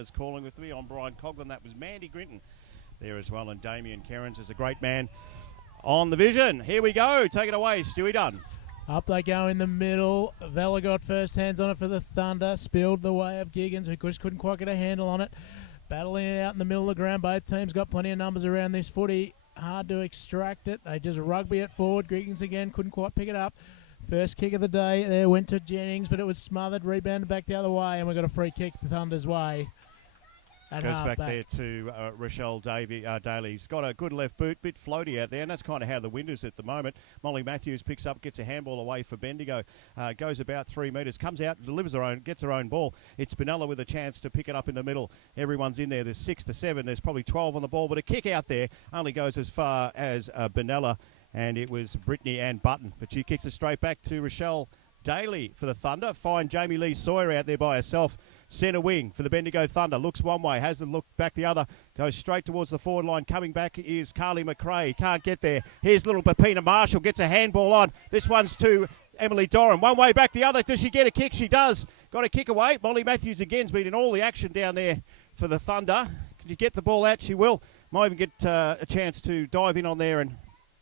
partners calling with me. I'm Brian Coughlin. That was Mandy Grinton there as well, and Damien Kerrins is a great man on the vision. Here we go. Take it away, Stewie Dunn. Up they go in the middle. Vella got first hands on it for the Thunder. Spilled the way of Giggins, who just couldn't quite get a handle on it. Battling it out in the middle of the ground. Both teams got plenty of numbers around this footy. Hard to extract it. They just rugby it forward. Giggins again couldn't quite pick it up. First kick of the day there went to Jennings, but it was smothered. Rebounded back the other way, and we got a free kick the Thunder's way. Goes back there to Rochelle Daly. He's got a good left boot, bit floaty out there, and that's kind of how the wind is at the moment. Molly Matthews picks up, gets a handball away for Bendigo, goes about 3 metres, comes out, delivers her own, gets her own ball. It's Benalla with a chance to pick it up in the middle. Everyone's in there. There's 6 to 7. There's probably 12 on the ball, but a kick out there only goes as far as Benalla, and it was Brittany Ann Button, but she kicks it straight back to Rochelle Daly for the Thunder. Fine Jamie Lee Sawyer out there by herself. Centre wing for the Bendigo Thunder. Looks one way, hasn't looked back the other. Goes straight towards the forward line. Coming back is Carly McRae. Can't get there. Here's little Pepina Marshall. Gets a handball on. This one's to Emily Doran. One way, back the other. Does she get a kick? She does. Got a kick away. Molly Matthews again's been in all the action down there for the Thunder. Can you get the ball out? She will. Might even get a chance to dive in on there and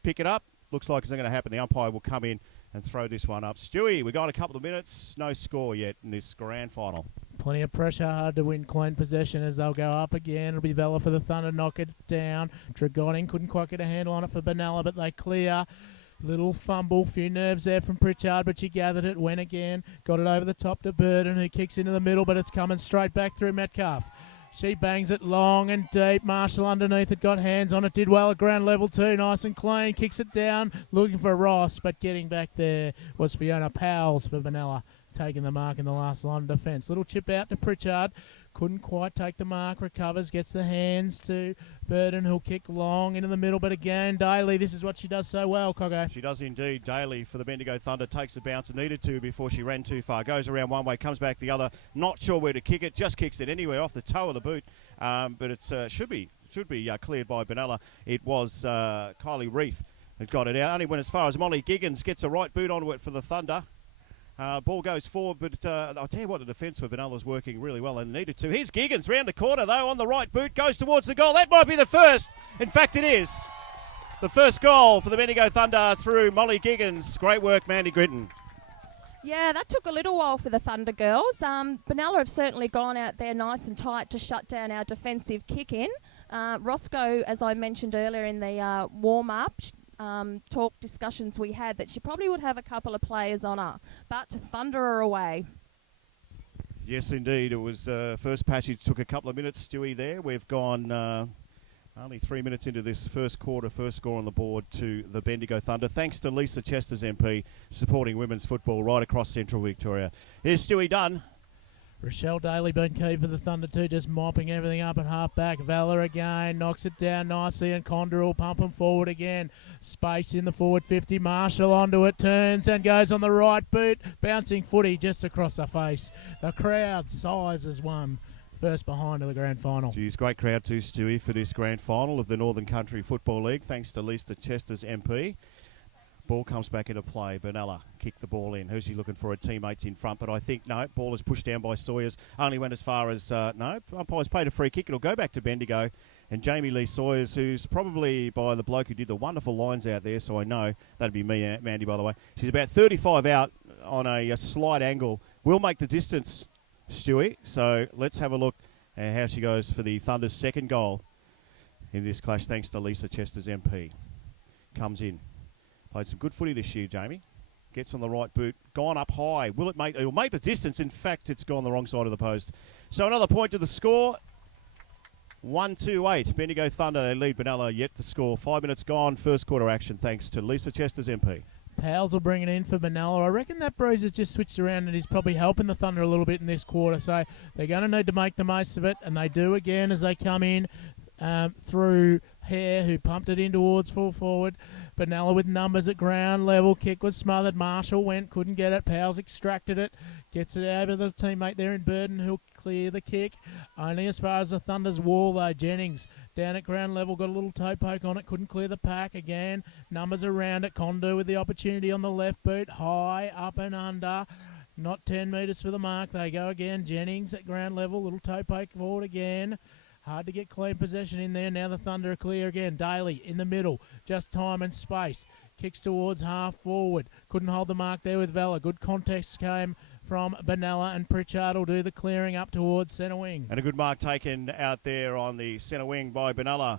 pick it up. Looks like it's not going to happen. The umpire will come in and throw this one up. Stewie, we got a couple of minutes. No score yet in this grand final. Plenty of pressure, hard to win clean possession as they'll go up again. It'll be Vella for the Thunder, knock it down. Dragoning couldn't quite get a handle on it for Benalla, but they clear. Little fumble, few nerves there from Pritchard, but she gathered it, went again. Got it over the top to Burden, who kicks into the middle, but it's coming straight back through Metcalf. She bangs it long and deep. Marshall underneath it, got hands on it, did well at ground level too, nice and clean. Kicks it down, looking for Ross, but getting back there was Fiona Powles for Benalla, taking the mark in the last line of defence. Little chip out to Pritchard, couldn't quite take the mark, recovers, gets the hands to Burden, who'll kick long into the middle, but again, Daly, this is what she does so well, Coggo. She does indeed. Daly for the Bendigo Thunder takes the bounce it needed to before she ran too far. Goes around one way, comes back the other, not sure where to kick it, just kicks it anywhere off the toe of the boot, but it should be cleared by Benalla. It was Kylie Reef that got it out. Only went as far as Molly Giggins gets a right boot onto it for the Thunder. Ball goes forward, but I'll tell you what, the defence for Benalla's working really well and needed to. Here's Giggins round the corner, though, on the right boot, goes towards the goal. That might be the first. In fact, it is. The first goal for the Bendigo Thunder through Molly Giggins. Great work, Mandy Grinton. Yeah, that took a little while for the Thunder girls. Benalla have certainly gone out there nice and tight to shut down our defensive kick-in. Roscoe, as I mentioned earlier in the warm-up, talk discussions we had, that she probably would have a couple of players on her, but Thunder are away. Yes, indeed. It was first passage took a couple of minutes, Stewie, there. We've gone only 3 minutes into this first quarter, first score on the board to the Bendigo Thunder. Thanks to Lisa Chester's MP supporting women's football right across central Victoria. Here's Stewie Dunn. Rochelle Daly been key for the Thunder too, just mopping everything up at half back. Vella again, knocks it down nicely, and Condor will pump him forward again. Space in the forward 50, Marshall onto it, turns and goes on the right boot. Bouncing footy just across the face. The crowd sizes one. First behind of the grand final. Geez, great crowd too, Stewie, for this grand final of the Northern Country Football League. Thanks to Lisa Chester's MP. Ball comes back into play. Benalla kicked the ball in. Who's he looking for? Her teammates in front, but I think, no, ball is pushed down by Sawyers. Only went as far as, no, umpire's paid a free kick. It'll go back to Bendigo. And Jamie Lee Sawyers, who's probably by the bloke who did the wonderful lines out there, so I know, that'd be me, Mandy, by the way. She's about 35 out on a slight angle. Will make the distance, Stewie. So let's have a look at how she goes for the Thunder's second goal in this clash, thanks to Lisa Chester's MP. Comes in. Played some good footy this year, Jamie. Gets on the right boot. Gone up high. Will it make? It'll make the distance. In fact, it's gone the wrong side of the post. So another point to the score. 1-2-8. Bendigo Thunder, they lead Benalla, yet to score. 5 minutes gone. First quarter action thanks to Lisa Chester's MP. Powles will bring it in for Benalla. I reckon that bruise has just switched around and is probably helping the Thunder a little bit in this quarter. So they're going to need to make the most of it, and they do again as they come in through Hare, who pumped it in towards full forward. Benalla with numbers at ground level. Kick was smothered. Marshall went, couldn't get it. Powles extracted it. Gets it over the teammate there in Burden, who'll clear the kick. Only as far as the Thunder's wall, though. Jennings down at ground level, got a little toe poke on it. Couldn't clear the pack again. Numbers around it. Condor with the opportunity on the left boot. High, up and under. Not 10 metres for the mark. They go again. Jennings at ground level. Little toe poke forward again. Hard to get clean possession in there. Now the Thunder are clear again. Daly in the middle. Just time and space. Kicks towards half forward. Couldn't hold the mark there with Vella. Good context came from Benalla, and Pritchard will do the clearing up towards centre wing. And a good mark taken out there on the centre wing by Benalla.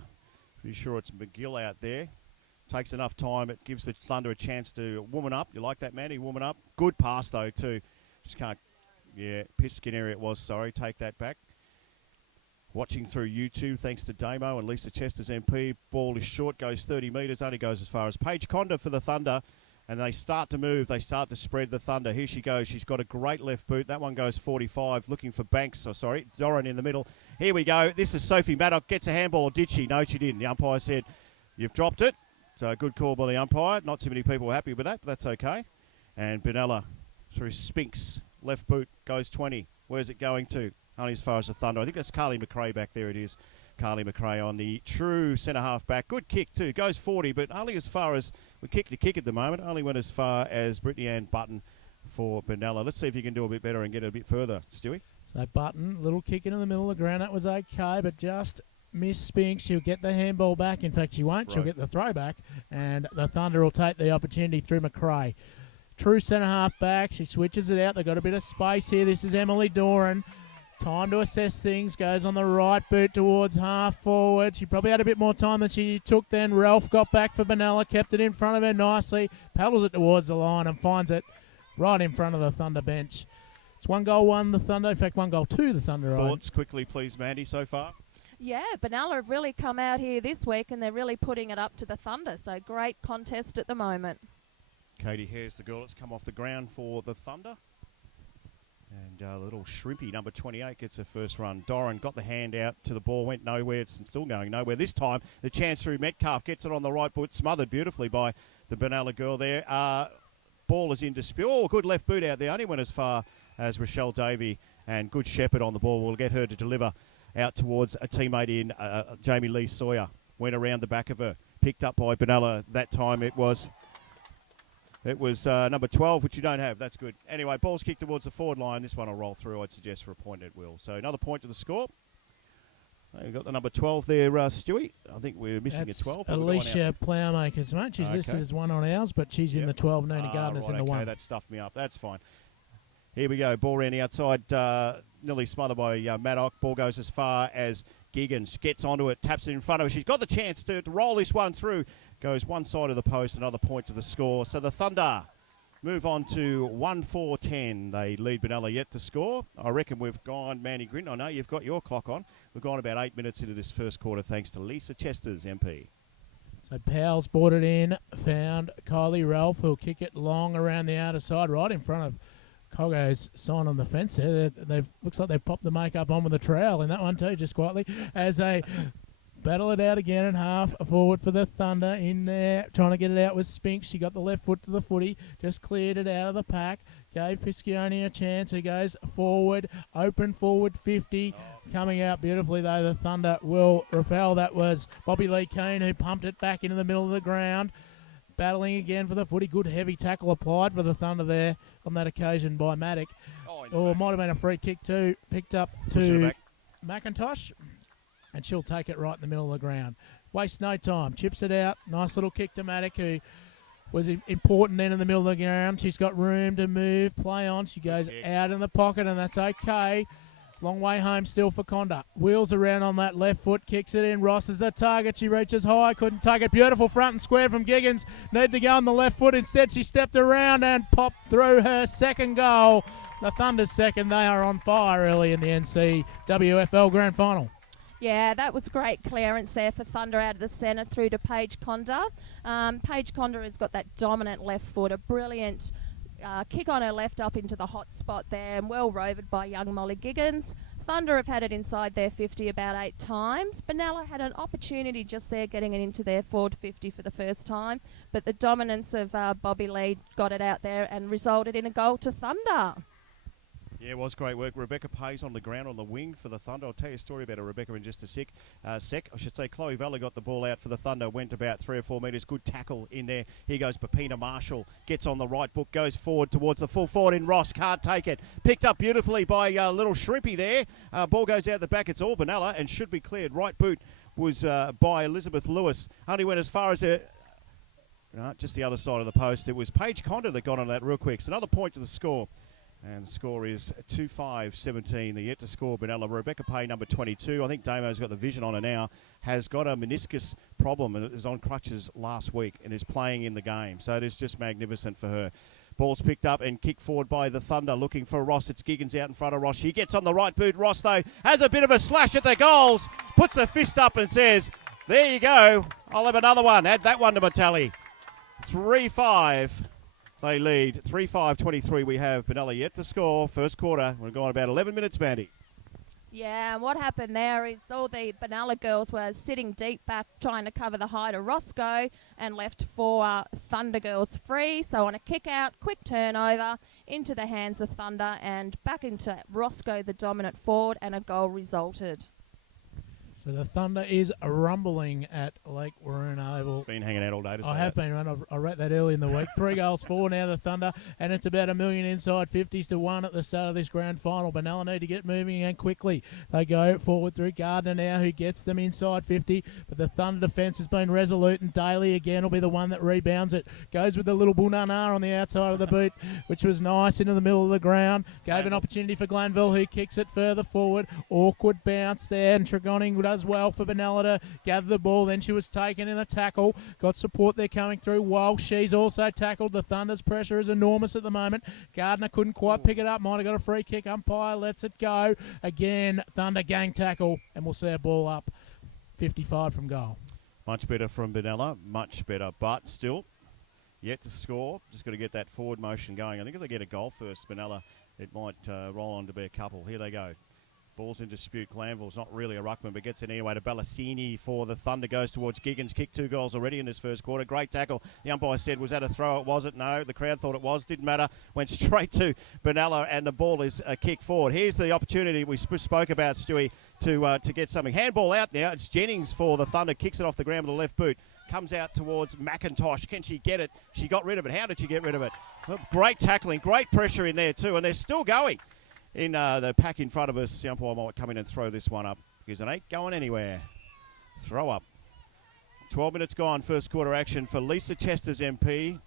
Pretty sure it's McGill out there. Takes enough time. It gives the Thunder a chance to woman up. You like that, Mandy? Woman up. Good pass, though, too. Just can't... Yeah, Piskin area it was, sorry. Take that back. Watching through YouTube, thanks to Damo and Lisa Chester's MP. Ball is short, goes 30 metres, only goes as far as Paige Conda for the Thunder. And they start to move. They start to spread the Thunder. Here she goes. She's got a great left boot. That one goes 45, looking for Banks. Oh, sorry, Doran in the middle. Here we go. This is Sophie Maddock. Gets a handball, or did she? No, she didn't. The umpire said, you've dropped it. So good call by the umpire. Not too many people were happy with that, but that's okay. And Benalla through Spinks. Left boot goes 20. Where's it going to? Only as far as the Thunder. I think that's Carly McRae back there. It is Carly McRae on the true centre half back. Good kick too. Goes 40, but only as far as... We kick to kick at the moment. Only went as far as Brittany Ann Button for Benalla. Let's see if you can do a bit better and get it a bit further, Stewie. So Button, little kick into the middle of the ground. That was okay, but just... Miss Spinks, she'll get the handball back. In fact, she won't. She'll get the throwback. And the Thunder will take the opportunity through McRae. True centre half back. She switches it out. They've got a bit of space here. This is Emily Doran. Time to assess things. Goes on the right boot towards half forward. She probably had a bit more time than she took then. Ralph got back for Benalla. Kept it in front of her nicely. Paddles it towards the line and finds it right in front of the Thunder bench. It's 1-1 the Thunder. In fact, 1-2 the Thunder. Thoughts quickly, please, Mandy, so far? Yeah, Benalla have really come out here this week and they're really putting it up to the Thunder. So great contest at the moment. Katie Hare's the girl that's come off the ground for the Thunder. And little Shrimpy, number 28, gets her first run. Doran got the hand out to the ball, went nowhere. It's still going nowhere. This time, the chance through Metcalf gets it on the right foot, smothered beautifully by the Benalla girl there. Ball is in dispute. Oh, good left boot out there. Only went as far as Rochelle Davey, and good shepherd on the ball. Will get her to deliver out towards a teammate in Jamie Lee Sawyer. Went around the back of her. Picked up by Benalla. That time it was number 12, which you don't have. That's good. Anyway, ball's kicked towards the forward line. This one will roll through, I'd suggest, for a point it will. So another point to the score. We've got the number 12 there, Stewie. I think we're missing a 12. Alicia Plowmakers, mate. She's listed as one on ours, but she's in the 12. Nina Gardner's in the 1. That stuffed me up. That's fine. Here we go. Ball around the outside. Nearly smothered by Maddock. Ball goes as far as Giggins. Gets onto it. Taps it in front of her. She's got the chance to roll this one through. Goes one side of the post. Another point to the score. So the Thunder move on to 1-4-10. They lead Benalla yet to score. I reckon we've gone, Manny Grin. I know you've got your clock on. We've gone about 8 minutes into this first quarter thanks to Lisa Chester's MP. So Powell's brought it in. Found Kylie Ralph, who'll kick it long around the outer side right in front of Coggo's sign on the fence there. Looks like they've popped the makeup on with a trowel in that one too, just quietly, as they battle it out again and half forward for the Thunder in there, trying to get it out with Spinks. She got the left foot to the footy, just cleared it out of the pack, gave Piscioni a chance, who goes forward, open forward 50, coming out beautifully though. The Thunder will repel. That was Bobby Lee Keane who pumped it back into the middle of the ground. Battling again for the footy. Good heavy tackle applied for the Thunder there on that occasion by Maddock. It might have been a free kick too. Picked up to McIntosh. And she'll take it right in the middle of the ground. Wastes no time. Chips it out. Nice little kick to Maddock, who was important then in the middle of the ground. She's got room to move, play on. She goes out in the pocket, and that's okay. Long way home still for Conda. Wheels around on that left foot, kicks it in. Ross is the target. She reaches high, couldn't take it. Beautiful front and square from Giggins. Need to go on the left foot. Instead, she stepped around and popped through her second goal. The Thunder's second. They are on fire early in the NCWL Grand Final. Yeah, that was great clearance there for Thunder out of the centre through to Paige Conda. Paige Conda has got that dominant left foot, a brilliant kick on her left up into the hot spot there, and well rovered by young Molly Giggins. Thunder have had it inside their 50 about 8 times. Benalla had an opportunity just there getting it into their forward 50 for the first time, but the dominance of Bobby Lee got it out there and resulted in a goal to Thunder. Yeah, it was great work. Rebecca Pays on the ground on the wing for the Thunder. I'll tell you a story about Rebecca in just a sec. Chloe Vella got the ball out for the Thunder, went about 3 or 4 metres. Good tackle in there. Here goes Pepina Marshall. Gets on the right book, goes forward towards the full forward in Ross. Can't take it. Picked up beautifully by little Shrimpy there. Ball goes out the back. It's all Benalla and should be cleared. Right boot was by Elizabeth Lewis. Only went as far as just the other side of the post. It was Paige Condon that got on that real quick. So another point to the score. And the score is 2-5-17. They're yet to score Benalla. Rebecca Pay, number 22. I think Damo's got the vision on her now. Has got a meniscus problem and is on crutches last week and is playing in the game. So it is just magnificent for her. Ball's picked up and kicked forward by the Thunder, looking for Ross. It's Giggins out in front of Ross. She gets on the right boot. Ross, though, has a bit of a slash at the goals. Puts the fist up and says, there you go. I'll have another one. Add that one to my tally. 3-5. They lead 3-5-23. We have Benalla yet to score. First quarter. We're going about 11 minutes, Mandy. Yeah, and what happened there is all the Benalla girls were sitting deep back trying to cover the height of Roscoe and left 4 Thunder girls free. So on a kick out, quick turnover into the hands of Thunder and back into Roscoe, the dominant forward, and a goal resulted. So the Thunder is rumbling at Lake Waruna Oval. Been hanging out all day to say I have been, man. I wrote that early in the week. 3 goals for now, the Thunder, and it's about $1 million inside 50s to 1 at the start of this grand final. Benalla need to get moving and quickly. They go forward through Gardner now, who gets them inside 50, but the Thunder defence has been resolute, and Daly again will be the one that rebounds it. Goes with the little Bunana on the outside of the boot, which was nice into the middle of the ground. Gave an opportunity for Glanville, who kicks it further forward. Awkward bounce there, and Tregoning does well for Benalla to gather the ball. Then she was taken in the tackle. Got support there coming through. Walsh, she's also tackled. The Thunder's pressure is enormous at the moment. Gardner couldn't quite pick it up. Might have got a free kick. Umpire lets it go. Again, Thunder gang tackle, and we'll see a ball up 55 from goal. Much better from Benalla. Much better, but still yet to score. Just got to get that forward motion going. I think if they get a goal first, Benalla, it might roll on to be a couple. Here they go. Ball's in dispute. Glanville's not really a ruckman, but gets it anyway to Ballassini for the Thunder. Goes towards Giggins. Kicked 2 goals already in this first quarter. Great tackle. The umpire said, was that a throw? It wasn't. No, the crowd thought it was. Didn't matter. Went straight to Benalla, and the ball is a kick forward. Here's the opportunity we spoke about, Stewie, to get something. Handball out now. It's Jennings for the Thunder. Kicks it off the ground with the left boot. Comes out towards McIntosh. Can she get it? She got rid of it. How did she get rid of it? Well, great tackling. Great pressure in there too, and they're still going. In the pack in front of us, the umpire might come in and throw this one up because it ain't going anywhere. Throw up. 12 minutes gone, first quarter action for Lisa Chester's MP.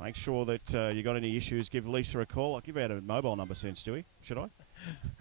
Make sure that you got any issues, give Lisa a call. I'll give her out a mobile number soon, Stewie. Should I?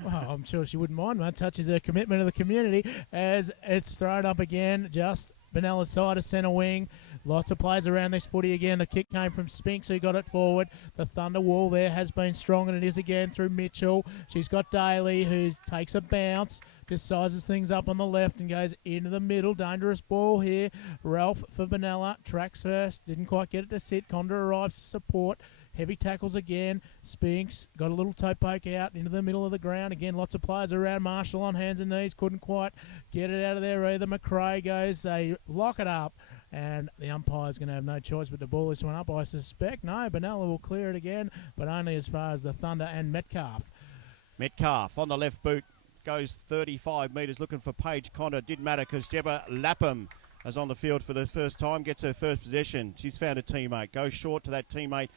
Well, I'm sure she wouldn't mind, man. Touches her commitment to the community as it's thrown up again. Just Benella's side of centre wing. Lots of players around this footy again. The kick came from Spinks, who got it forward. The Thunder wall there has been strong, and it is again through Mitchell. She's got Daly, who takes a bounce, just sizes things up on the left and goes into the middle. Dangerous ball here. Ralph for Benalla. Tracks first. Didn't quite get it to sit. Condor arrives to support. Heavy tackles again. Spinks got a little toe poke out into the middle of the ground. Again, lots of players around. Marshall on hands and knees. Couldn't quite get it out of there either. McRae goes. They lock it up. And the umpire's going to have no choice but to ball this one up, I suspect. No, Benalla will clear it again, but only as far as the Thunder and Metcalf. Metcalf on the left boot. Goes 35 metres looking for Paige Condor. Didn't matter because Deborah Lapham is on the field for the first time. Gets her first possession. She's found a teammate. Goes short to that teammate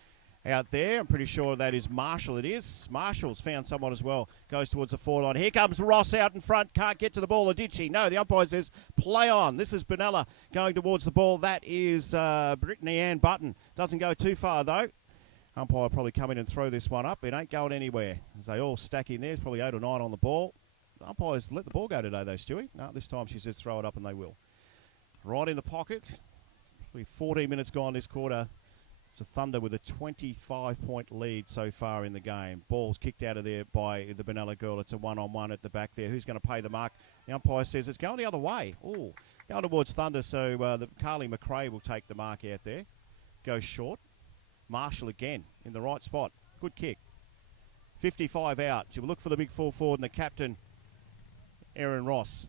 out there. I'm pretty sure that is Marshall. It is. Marshall's found someone as well. Goes towards the forward line. Here comes Ross out in front. Can't get to the ball, or did she? No, the umpire says play on. This is Benalla going towards the ball. That is Brittany Ann Button. Doesn't go too far, though. Umpire will probably come in and throw this one up. It ain't going anywhere. As they all stack in there. There's probably 8 or 9 on the ball. The umpires let the ball go today, though, Stewie. No, this time she says throw it up, and they will. Right in the pocket. We've 14 minutes gone this quarter. It's a Thunder with a 25-point lead so far in the game. Ball's kicked out of there by the Benalla girl. It's a one-on-one at the back there. Who's going to pay the mark? The umpire says it's going the other way. Oh, going towards Thunder, so the Carly McRae will take the mark out there. Goes short. Marshall again in the right spot. Good kick. 55 out. She'll look for the big full forward and the captain, Erin Ross.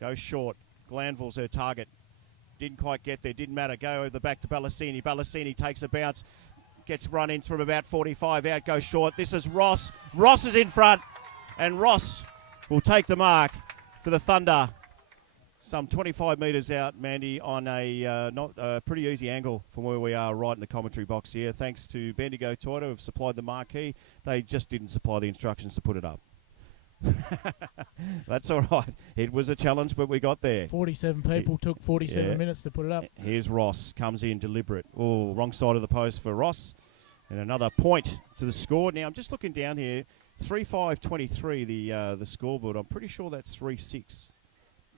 Goes short. Glanville's her target. Didn't quite get there. Didn't matter. Go over the back to Ballassini. Ballassini takes a bounce. Gets run-ins from about 45. Out goes short. This is Ross. Ross is in front. And Ross will take the mark for the Thunder. Some 25 metres out, Mandy, on a pretty easy angle from where we are right in the commentary box here. Thanks to Bendigo Toyota, who have supplied the marquee. They just didn't supply the instructions to put it up. That's all right. It was a challenge, but we got there. 47 people took 47 minutes to put it up. Here's Ross. Comes in deliberate. Oh, wrong side of the post for Ross. And another point to the score. Now, I'm just looking down here. 3-5-23, the scoreboard. I'm pretty sure that's 3-6.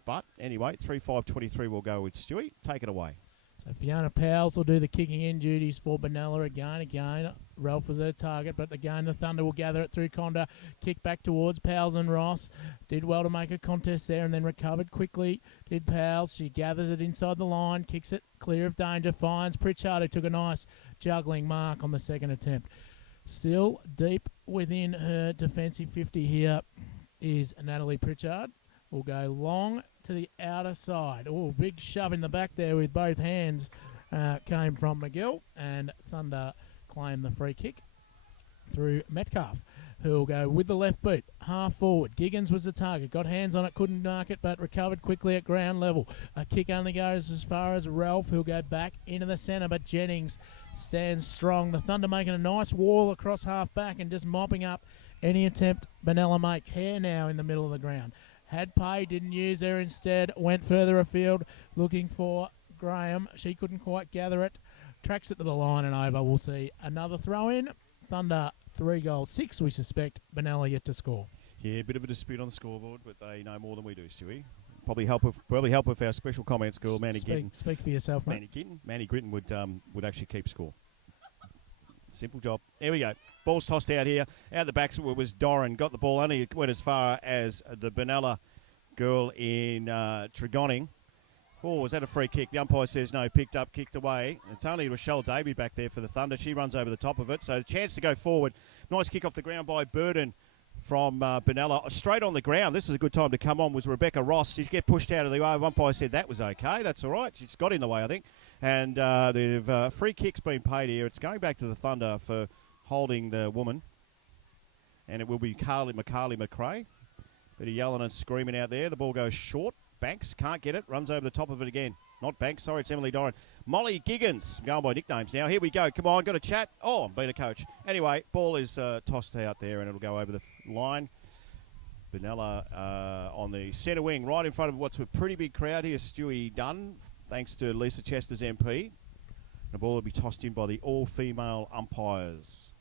But anyway, 3-5-23 will go with Stewie. Take it away. So Fiona Powles will do the kicking in duties for Benalla again. Ralph was her target, but again the Thunder will gather it through Conda. Kick back towards Powles and Ross. Did well to make a contest there and then recovered quickly. Did Powles. She gathers it inside the line, kicks it clear of danger, finds Pritchard, who took a nice juggling mark on the second attempt. Still deep within her defensive 50 here is Natalie Pritchard. Will go long to the outer side. Oh, big shove in the back there with both hands came from McGill, and Thunder claim the free kick through Metcalf, who will go with the left boot, half forward. Giggins was the target, got hands on it, couldn't mark it, but recovered quickly at ground level. A kick only goes as far as Ralph, who'll go back into the centre, but Jennings stands strong. The Thunder making a nice wall across half back and just mopping up any attempt Benalla make. Hare now in the middle of the ground. Had pay, didn't use her instead, went further afield looking for Graham. She couldn't quite gather it. Tracks it to the line and over. We'll see another throw in. Thunder 3 goals, 6 we suspect. Benalla yet to score. Yeah, a bit of a dispute on the scoreboard, but they know more than we do, Stewie. Probably help with our special comments girl, Manny Gittin. Speak for yourself, mate. Manny Gittin would actually keep score. Simple job. Here we go. Ball's tossed out here. Out the back was Doran. Got the ball. Only went as far as the Benalla girl in Tregonning. Oh, was that a free kick? The umpire says no. Picked up, kicked away. It's only Rochelle Davey back there for the Thunder. She runs over the top of it. So a chance to go forward. Nice kick off the ground by Burden from Benalla. Straight on the ground. This is a good time to come on. Was Rebecca Ross. She's get pushed out of the way. The umpire said that was okay. That's all right. She's got in the way, I think. And the free kick's been paid here. It's going back to the Thunder for holding the woman. And it will be Macaulay McRae. Bit of yelling and screaming out there. The ball goes short. Banks can't get it. Runs over the top of it again. Not Banks. Sorry, it's Emily Doran. Molly Giggins. I'm going by nicknames now. Here we go. Come on. Got a chat. Oh, I'm being a coach. Anyway, ball is tossed out there and it'll go over the line. Benalla on the centre wing, right in front of what's a pretty big crowd here. Stewie Dunn, thanks to Lisa Chester's MP. The ball will be tossed in by the all-female umpires.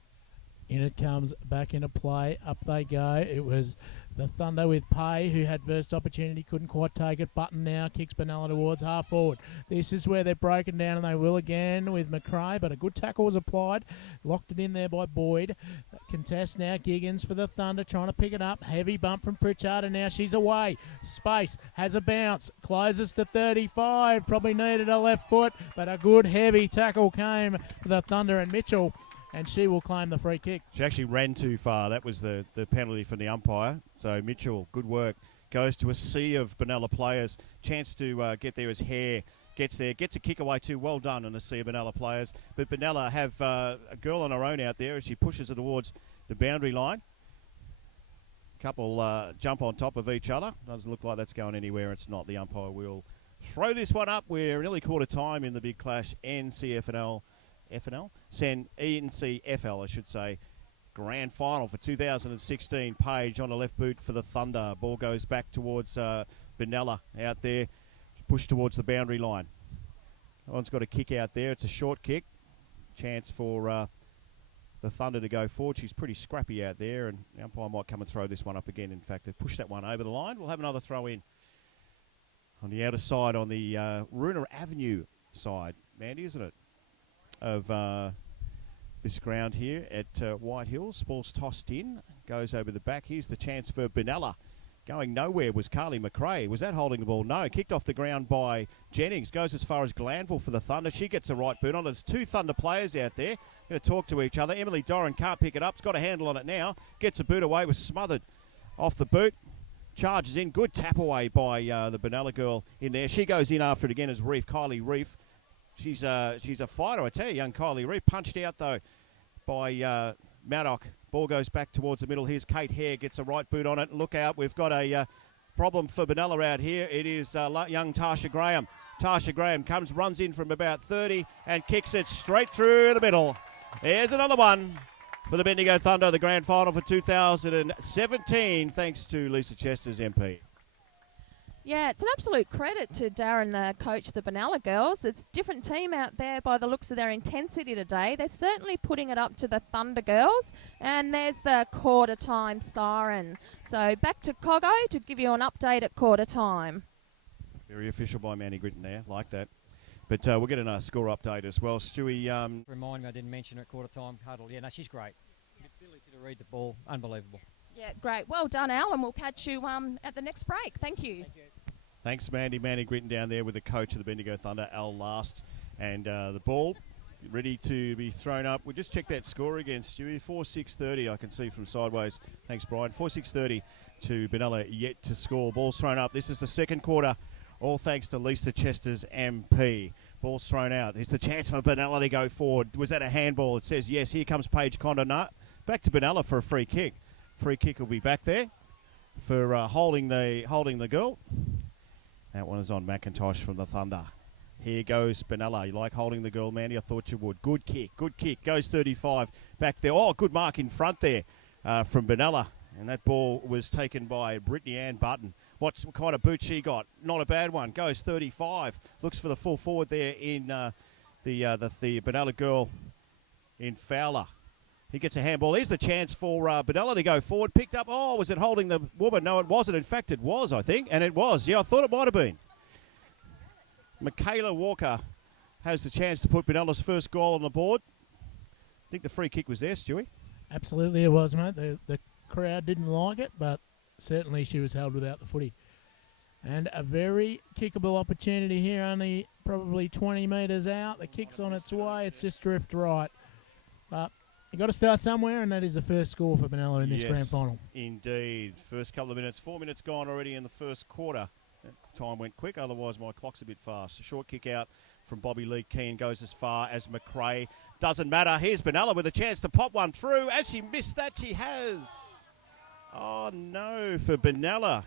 In it comes, back into play. Up they go. It was the Thunder with Pay, who had first opportunity, couldn't quite take it. Button now kicks Benalla towards half forward. This is where they're broken down, and they will again with McRae, but a good tackle was applied. Locked it in there by Boyd. Contest now, Giggins for the Thunder, trying to pick it up. Heavy bump from Pritchard, and now she's away. Space, has a bounce, closes to 35. Probably needed a left foot, but a good heavy tackle came for the Thunder and Mitchell. And she will claim the free kick. She actually ran too far. That was the penalty from the umpire. So Mitchell, good work. Goes to a sea of Benalla players. Chance to get there as Hare gets there. Gets a kick away too. Well done in a sea of Benalla players. But Benalla have a girl on her own out there as she pushes it towards the boundary line. Couple jump on top of each other. Doesn't look like that's going anywhere. It's not. The umpire will throw this one up. We're nearly quarter time in the big clash. NCWL, I should say. Grand final for 2016. Page on the left boot for the Thunder. Ball goes back towards Benalla out there. Pushed towards the boundary line. That one's got a kick out there. It's a short kick. Chance for the Thunder to go forward. She's pretty scrappy out there, and the umpire might come and throw this one up again. In fact, they've pushed that one over the line. We'll have another throw in on the outer side, on the Runa Avenue side, Mandy, isn't it? Of this ground here at White Hills. Ball's tossed in, goes over the back. Here's the chance for Benalla. Going nowhere was Carly McRae. Was that holding the ball? No. Kicked off the ground by Jennings. Goes as far as Glanville for the Thunder. She gets a right boot on it. There's two Thunder players out there. Going to talk to each other. Emily Doran can't pick it up. She's got a handle on it now. Gets a boot away. Was smothered off the boot. Charges in. Good tap away by the Benalla girl in there. She goes in after it again as Reef. Kylie Reef. She's a fighter, I tell you, young Kylie Reef. Punched out, though, by Maddock. Ball goes back towards the middle. Here's Kate Hare, gets a right boot on it. Look out, we've got a problem for Benalla out here. It is young Tasha Graham. Tasha Graham runs in from about 30 and kicks it straight through the middle. Here's another one for the Bendigo Thunder, the grand final for 2017, thanks to Lisa Chester's MP. Yeah, it's an absolute credit to Darren, coach the Benalla girls. It's a different team out there by the looks of their intensity today. They're certainly putting it up to the Thunder girls. And there's the quarter time siren. So back to Coggo to give you an update at quarter time. Very official by Mandy Gritton there, like that. But we'll get a score update as well. Stewie... Remind me, I didn't mention at quarter time huddle. Yeah, no, she's great. The ability to read the ball, unbelievable. Yeah, great. Well done, Al, and we'll catch you at the next break. Thank you. Thank you. Thanks, Mandy. Mandy Gritton down there with the coach of the Bendigo Thunder, Al Last. And the ball ready to be thrown up. We'll just check that score again, Stewie. 4-6-30, I can see from sideways. Thanks, Brian. 4-6-30 to Benalla, yet to score. Ball's thrown up. This is the second quarter, all thanks to Lisa Chester's MP. Ball's thrown out. There's the chance for Benalla to go forward. Was that a handball? It says yes. Here comes Paige Condon. No. Back to Benalla for a free kick. Free kick will be back there for holding the girl. That one is on McIntosh from the Thunder. Here goes Benalla. You like holding the girl, Mandy? I thought you would. Good kick. Good kick. Goes 35 back there. Oh, good mark in front there from Benalla. And that ball was taken by Brittany Ann Button. What kind of boot she got? Not a bad one. Goes 35. Looks for the full forward there in the Benalla girl in Fowler. He gets a handball. Here's the chance for Benalla to go forward. Picked up. Oh, was it holding the woman? No, it wasn't. In fact, it was, I think. And it was. Yeah, I thought it might have been. Michaela Walker has the chance to put Benalla's first goal on the board. I think the free kick was there, Stewie. Absolutely it was, mate. The crowd didn't like it, but certainly she was held without the footy. And a very kickable opportunity here, only probably 20 metres out. The kick's on its way. It's just drift right. But you've got to start somewhere, and that is the first score for Benalla in this grand final. Indeed. First couple of minutes. 4 minutes gone already in the first quarter. That time went quick, otherwise my clock's a bit fast. A short kick out from Bobby Lee Keane goes as far as McRae. Doesn't matter. Here's Benalla with a chance to pop one through. As she missed that, she has. Oh, no, for Benalla.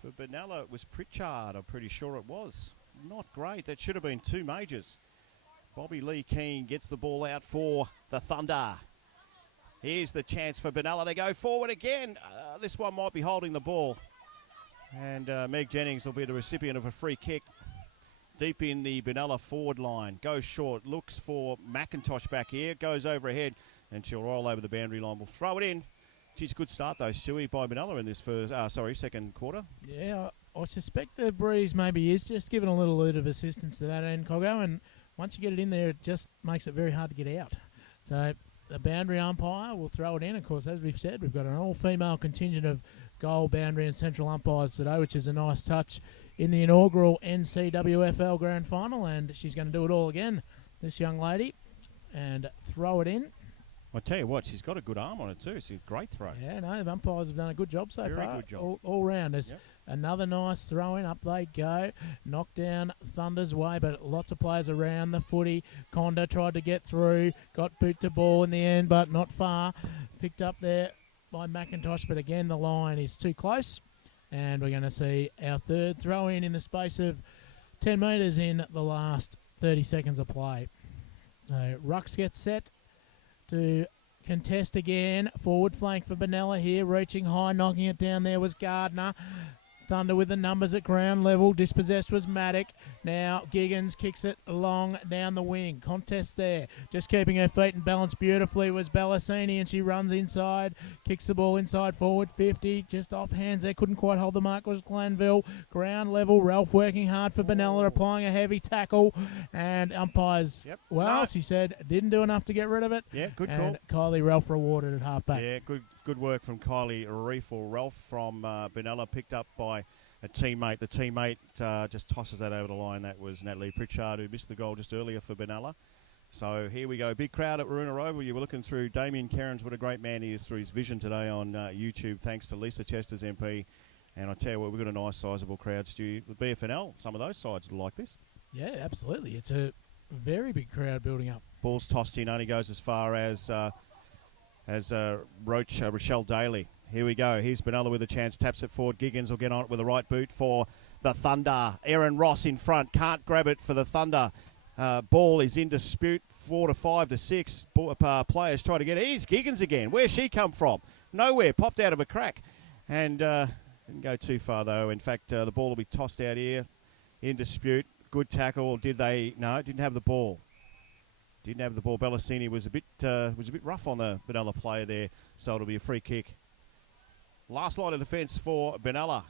For Benalla, it was Pritchard. I'm pretty sure it was. Not great. That should have been two majors. Bobby Lee Keane gets the ball out for the Thunder. Here's the chance for Benalla to go forward again. This one might be holding the ball. And Meg Jennings will be the recipient of a free kick deep in the Benalla forward line. Goes short, looks for McIntosh back here, goes overhead, and she'll roll over the boundary line. We'll throw it in. Geez, a good start though, Stewie, by Benalla in this second quarter. Yeah, I suspect the breeze maybe is just giving a little bit of assistance to that end, Coggo, and once you get it in there, it just makes it very hard to get out. So the boundary umpire will throw it in. Of course, as we've said, we've got an all-female contingent of goal, boundary and central umpires today, which is a nice touch in the inaugural NCWFL Grand Final, and she's going to do it all again, this young lady, and throw it in. I tell you what, she's got a good arm on it too. It's a great throw. Yeah, no, the umpires have done a good job so far. Very good job. All round. There's another nice throw in. Up they go. Knocked down Thunder's way, but lots of players around the footy. Conda tried to get through. Got boot to ball in the end, but not far. Picked up there by McIntosh, but again, the line is too close. And we're going to see our third throw in the space of 10 metres in the last 30 seconds of play. So Rux gets set to contest again. Forward flank for Benalla here, reaching high, knocking it down there was Gardner. Thunder with the numbers at ground level. Dispossessed was Maddock. Now Giggins kicks it long down the wing. Contest there. Just keeping her feet and balance beautifully was Ballassini, and she runs inside. Kicks the ball inside forward 50. Just off hands there. Couldn't quite hold the mark was Glanville. Ground level. Ralph working hard for Benalla, applying a heavy tackle. And umpires, she said, didn't do enough to get rid of it. Yeah, good and call. Kylie Ralph rewarded at halfback. Yeah, good work from Kylie Reef or Ralph from Benalla, picked up by a teammate. The teammate just tosses that over the line. That was Natalie Pritchard, who missed the goal just earlier for Benalla. So here we go. Big crowd at Waruna Oval. You were looking through Damien Cairns. What a great man he is through his vision today on YouTube, thanks to Lisa Chester's MP. And I tell you what, we've got a nice, sizable crowd, Stu. With BFNL, some of those sides are like this. Yeah, absolutely. It's a Very big crowd building up. Ball's tossed in, only goes as far as Rochelle Daly. Here we go. Here's Benalla with a chance. Taps it forward. Giggins will get on it with a right boot for the Thunder. Aaron Ross in front. Can't grab it for the Thunder. Ball is in dispute. 4 to 5 to 6. Players try to get it. Here's Giggins again. Where's she come from? Nowhere. Popped out of a crack. And didn't go too far, though. In fact, the ball will be tossed out here. In dispute. Good tackle. Did they? No, it didn't have the ball. Didn't have the ball. Bellassini was a bit rough on the Benalla player there, so it'll be a free kick. Last line of defence for Benalla.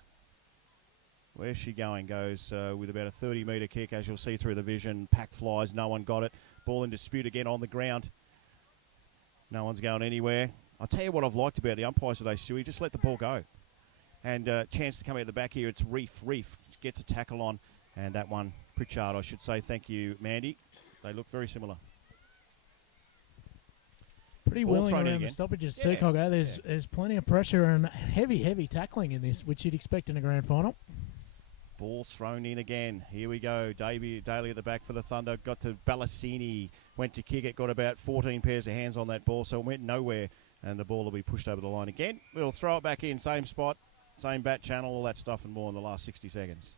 Where's she going? Goes with about a 30-metre kick, as you'll see through the vision. Pack flies. No one got it. Ball in dispute again on the ground. No one's going anywhere. I'll tell you what I've liked about the umpires today, Stewie. Just let the ball go. And chance to come out the back here. It's Reef. Reef gets a tackle on. And that one, Pritchard, I should say. Thank you, Mandy. They look very similar. Pretty willing around the stoppages too, Coggo. There's plenty of pressure and heavy tackling in this, which you'd expect in a grand final. Ball's thrown in again. Here we go. Daly at the back for the Thunder. Got to Bellassini. Went to kick it. Got about 14 pairs of hands on that ball, so it went nowhere. And the ball will be pushed over the line again. We'll throw it back in. Same spot, same bat channel, all that stuff and more in the last 60 seconds.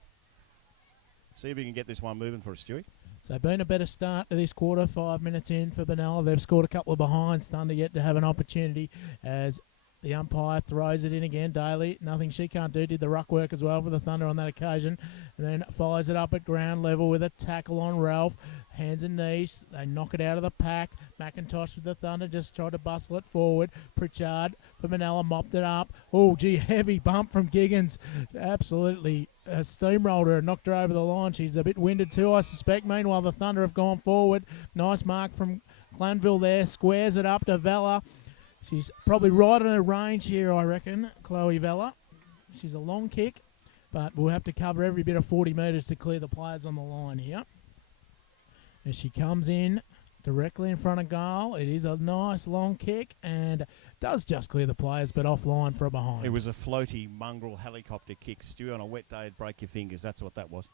See if we can get this one moving for us, Stewie. So been a better start to this quarter, 5 minutes in for Benalla. They've scored a couple of behinds. Thunder yet to have an opportunity as the umpire throws it in again. Daly, nothing she can't do. Did the ruck work as well for the Thunder on that occasion. And then fires it up at ground level with a tackle on Ralph. Hands and knees. They knock it out of the pack. McIntosh with the Thunder just tried to bustle it forward. Pritchard for Benalla mopped it up. Oh, gee, heavy bump from Giggins. Absolutely steamrolled her and knocked her over the line. She's a bit winded too, I suspect. Meanwhile, the Thunder have gone forward. Nice mark from Glanville there. Squares it up to Vella. She's probably right on her range here, I reckon, Chloe Vella. She's a long kick, but we'll have to cover every bit of 40 metres to clear the players on the line here. As she comes in directly in front of goal, it is a nice long kick and does just clear the players, but offline for a behind. It was a floaty mongrel helicopter kick. Stew, on a wet day, it'd break your fingers. That's what that was.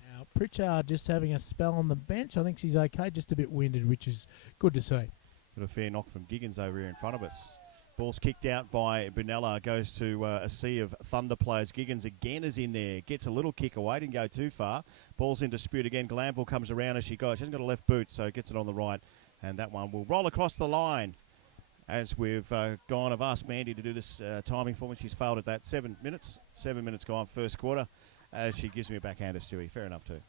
Now, Pritchard just having a spell on the bench. I think she's okay, just a bit winded, which is good to see. Got a fair knock from Giggins over here in front of us. Ball's kicked out by Benalla. Goes to a sea of Thunder players. Giggins again is in there. Gets a little kick away. Didn't go too far. Ball's in dispute again. Glanville comes around as she goes. She hasn't got a left boot, so gets it on the right. And that one will roll across the line. As we've gone, I've asked Mandy to do this timing for me. She's failed at that. 7 minutes. 7 minutes gone first quarter. She gives me a backhander, Stewie. Fair enough, too.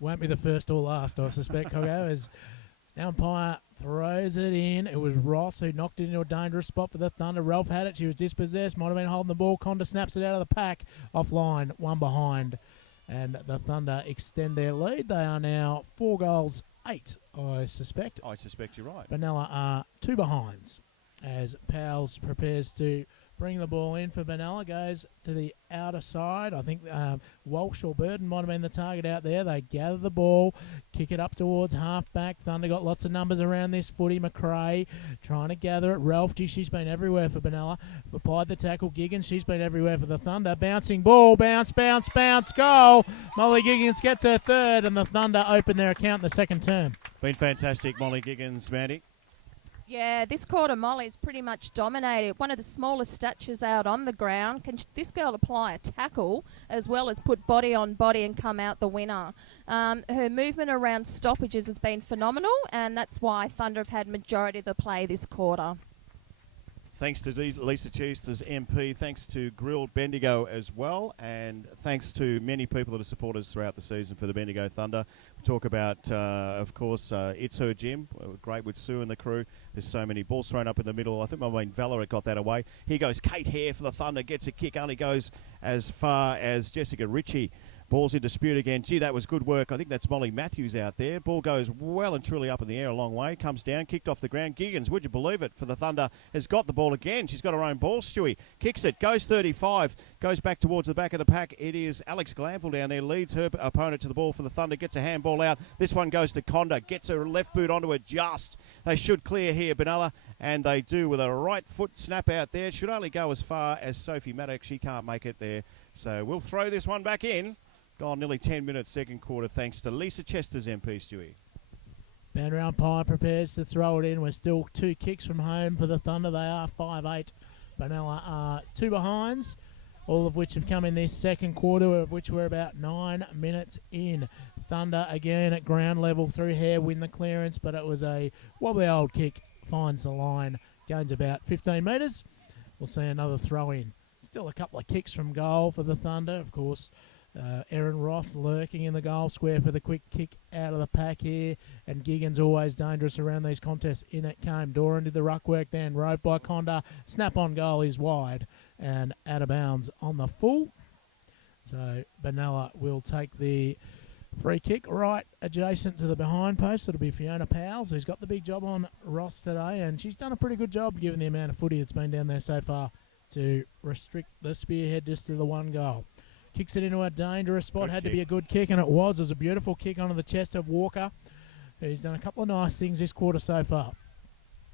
Won't be the first or last, I suspect, Coggo, as the umpire throws it in. It was Ross who knocked it into a dangerous spot for the Thunder. Ralph had it. She was dispossessed. Might have been holding the ball. Conda snaps it out of the pack. Offline, one behind. And the Thunder extend their lead. They are now 4 goals, 8, I suspect. I suspect you're right. Benalla are 2 behinds as Powles prepares to bring the ball in for Benalla. Goes to the outer side. I think Walsh or Burton might have been the target out there. They gather the ball, kick it up towards half-back. Thunder got lots of numbers around this footy. McRae trying to gather it. Ralph, she's been everywhere for Benalla. Applied the tackle. Giggins, she's been everywhere for the Thunder. Bouncing ball. Bounce, goal. Molly Giggins gets her third, and the Thunder open their account in the second term. Been fantastic, Molly Giggins, Mandy. Yeah, this quarter Molly's pretty much dominated. One of the smallest statures out on the ground. Can this girl apply a tackle as well as put body on body and come out the winner? Her movement around stoppages has been phenomenal, and that's why Thunder have had majority of the play this quarter. Thanks to Lisa Cheester's MP, thanks to Grilled Bendigo as well, and thanks to many people that have supported us throughout the season for the Bendigo Thunder. We talk about, of course, It's Her Gym, great with Sue and the crew. There's so many balls thrown up in the middle. I think Vella got that away. Here goes Kate Hare for the Thunder, gets a kick, only goes as far as Jessica Ritchie. Ball's in dispute again. Gee, that was good work. I think that's Molly Matthews out there. Ball goes well and truly up in the air a long way. Comes down, kicked off the ground. Giggins, would you believe it, for the Thunder, has got the ball again. She's got her own ball, Stewie. Kicks it, goes 35, goes back towards the back of the pack. It is Alex Glanville down there, leads her opponent to the ball for the Thunder, gets a handball out. This one goes to Conda, gets her left boot onto it just. They should clear here, Benalla, and they do with a right foot snap out there. Should only go as far as Sophie Maddox. She can't make it there. So we'll throw this one back in. Gone nearly 10 minutes second quarter thanks to Lisa Chester's MP, Stewie. Boundary umpire prepares to throw it in. We're still 2 kicks from home for the Thunder. They are 5-8. Benalla are 2 behinds, all of which have come in this second quarter, of which we're about 9 minutes in. Thunder again at ground level through Hare, win the clearance, but it was a wobbly old kick, finds the line, gains about 15 metres. We'll see another throw in. Still a couple of kicks from goal for the Thunder, of course. Erin Ross lurking in the goal square for the quick kick out of the pack here, and Giggins always dangerous around these contests. In it came Doran, did the ruck work then, roved by Conda, snap on goal is wide and out of bounds on the full. So Benalla will take the free kick right adjacent to the behind post. It'll be Fiona Powles, who's got the big job on Ross today, and she's done a pretty good job given the amount of footy that's been down there so far to restrict the spearhead just to the one goal. Kicks it into a dangerous spot. Had to be a good kick, and it was. It was a beautiful kick onto the chest of Walker, who's done a couple of nice things this quarter so far.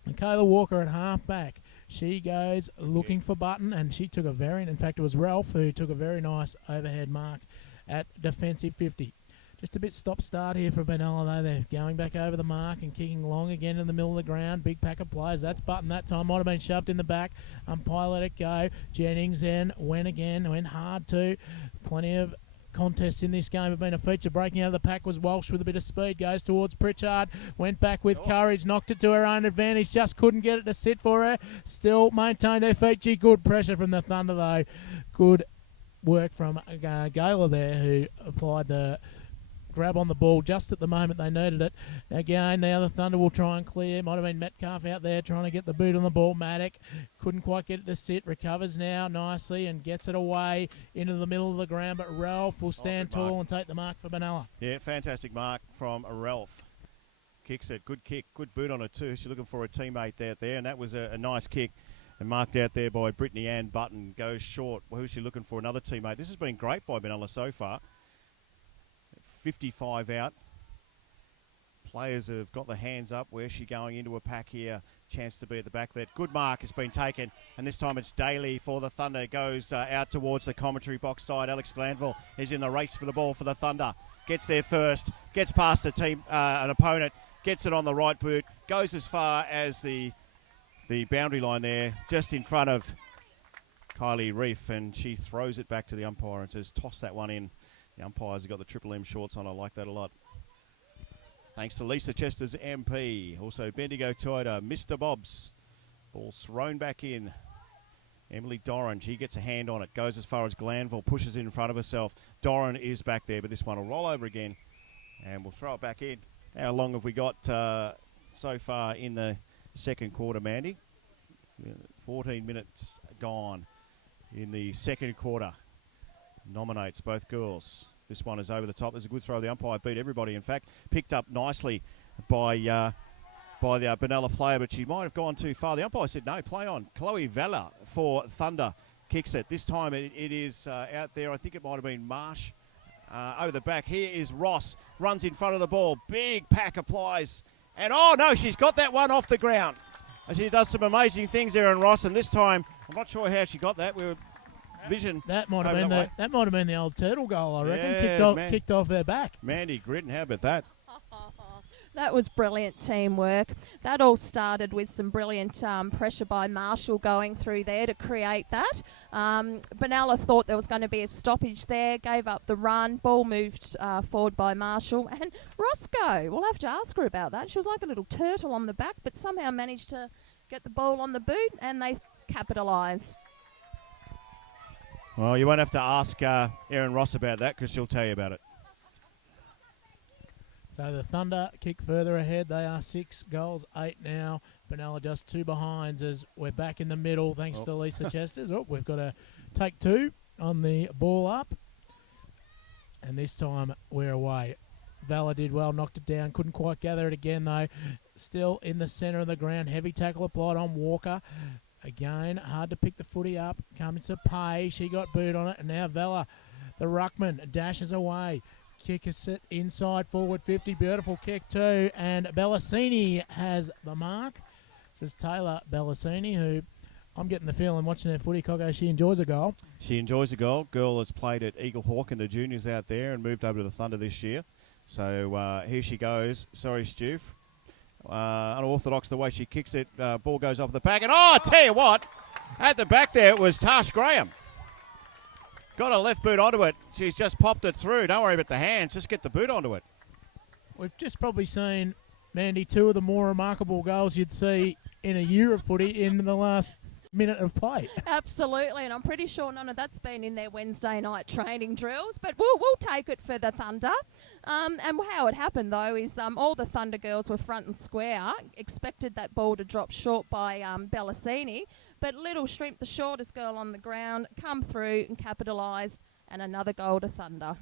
Michaela Walker at half back. She goes looking for Button, and she took a very, in fact, it was Ralph who took a very nice overhead mark at defensive 50. Just a bit stop-start here for Benalla, though. They're going back over the mark and kicking long again in the middle of the ground. Big pack of players. That's Button that time. Might have been shoved in the back. Umpire let it go. Jennings then went hard too. Plenty of contests in this game have been a feature. Breaking out of the pack was Walsh with a bit of speed. Goes towards Pritchard. Went back with courage. Knocked it to her own advantage. Just couldn't get it to sit for her. Still maintained her feet. Gee, good pressure from the Thunder, though. Good work from Gayla there, who applied the grab on the ball just at the moment they needed it. Again, now the Thunder will try and clear. Might have been Metcalf out there trying to get the boot on the ball. Maddock couldn't quite get it to sit. Recovers now nicely and gets it away into the middle of the ground. But Ralph will stand tall and take the mark for Benalla. Yeah, fantastic mark from Ralph. Kicks it. Good kick. Good boot on it too. She's looking for a teammate out there, and that was a nice kick. And marked out there by Brittany Ann Button. Goes short. Well, who's she looking for? Another teammate. This has been great by Benalla so far. 55 out. Players have got their hands up. Where's she going into a pack here? Chance to be at the back there. Good mark has been taken, and this time it's Daly for the Thunder. Goes out towards the commentary box side. Alex Glanville is in the race for the ball for the Thunder. Gets there first. Gets past a team, an opponent. Gets it on the right boot. Goes as far as the boundary line there, just in front of Kylie Reef, and she throws it back to the umpire and says, toss that one in. The umpires have got the Triple M shorts on. I like that a lot. Thanks to Lisa Chester's MP. Also Bendigo Toyota, Mr. Bob's. Ball thrown back in. Emily Doran, she gets a hand on it. Goes as far as Glanville, pushes it in front of herself. Doran is back there, but this one will roll over again. And we'll throw it back in. How long have we got so far in the second quarter, Mandy? 14 minutes gone in the second quarter. Nominates both girls. This one is over the top. There's a good throw. The umpire beat everybody. In fact, picked up nicely by the Benalla player, but she might have gone too far. The umpire said, no, play on. Chloe Vella for Thunder kicks it. This time it is out there. I think it might have been Marsh over the back. Here is Ross. Runs in front of the ball. Big pack applies. And, oh, no, she's got that one off the ground. She does some amazing things there in Ross, and this time, I'm not sure how she got that. We were vision. That might have been the old turtle goal, I reckon. Kicked off her back. Mandy Gritton, how about that? That was brilliant teamwork. That all started with some brilliant pressure by Marshall going through there to create that. Benalla thought there was going to be a stoppage there, gave up the run. Ball moved forward by Marshall. And Roscoe, we'll have to ask her about that. She was like a little turtle on the back, but somehow managed to get the ball on the boot, and they capitalised. Well, you won't have to ask Erin Ross about that because she'll tell you about it. So the Thunder kick further ahead. They are 6 goals, 8 now. Benalla just 2 behinds as we're back in the middle thanks to Lisa Chesters. We've got to take 2 on the ball up. And this time we're away. Vella did well, knocked it down. Couldn't quite gather it again, though. Still in the centre of the ground. Heavy tackle applied on Walker. Again, hard to pick the footy up. Comes to Pay. She got boot on it. And now Vella, the ruckman, dashes away. Kick is set inside forward 50. Beautiful kick too. And Bellasini has the mark. This is Taylor Bellasini, who I'm getting the feeling watching her footy, Coggo, she enjoys a goal. She enjoys a goal. Girl has played at Eagle Hawk in the juniors out there and moved over to the Thunder this year. So here she goes. Sorry, Stu. Unorthodox the way she kicks it. Ball goes off the back. And, I tell you what, at the back there it was Tash Graham. Got her left boot onto it. She's just popped it through. Don't worry about the hands. Just get the boot onto it. We've just probably seen, Mandy, two of the more remarkable goals you'd see in a year of footy in the last minute of play. Absolutely, and I'm pretty sure none of that's been in their Wednesday night training drills, but we'll take it for the Thunder. And how it happened, though, is all the Thunder girls were front and square, expected that ball to drop short by Bellasini, but Little Shrimp, the shortest girl on the ground, come through and capitalised, and another goal to Thunder.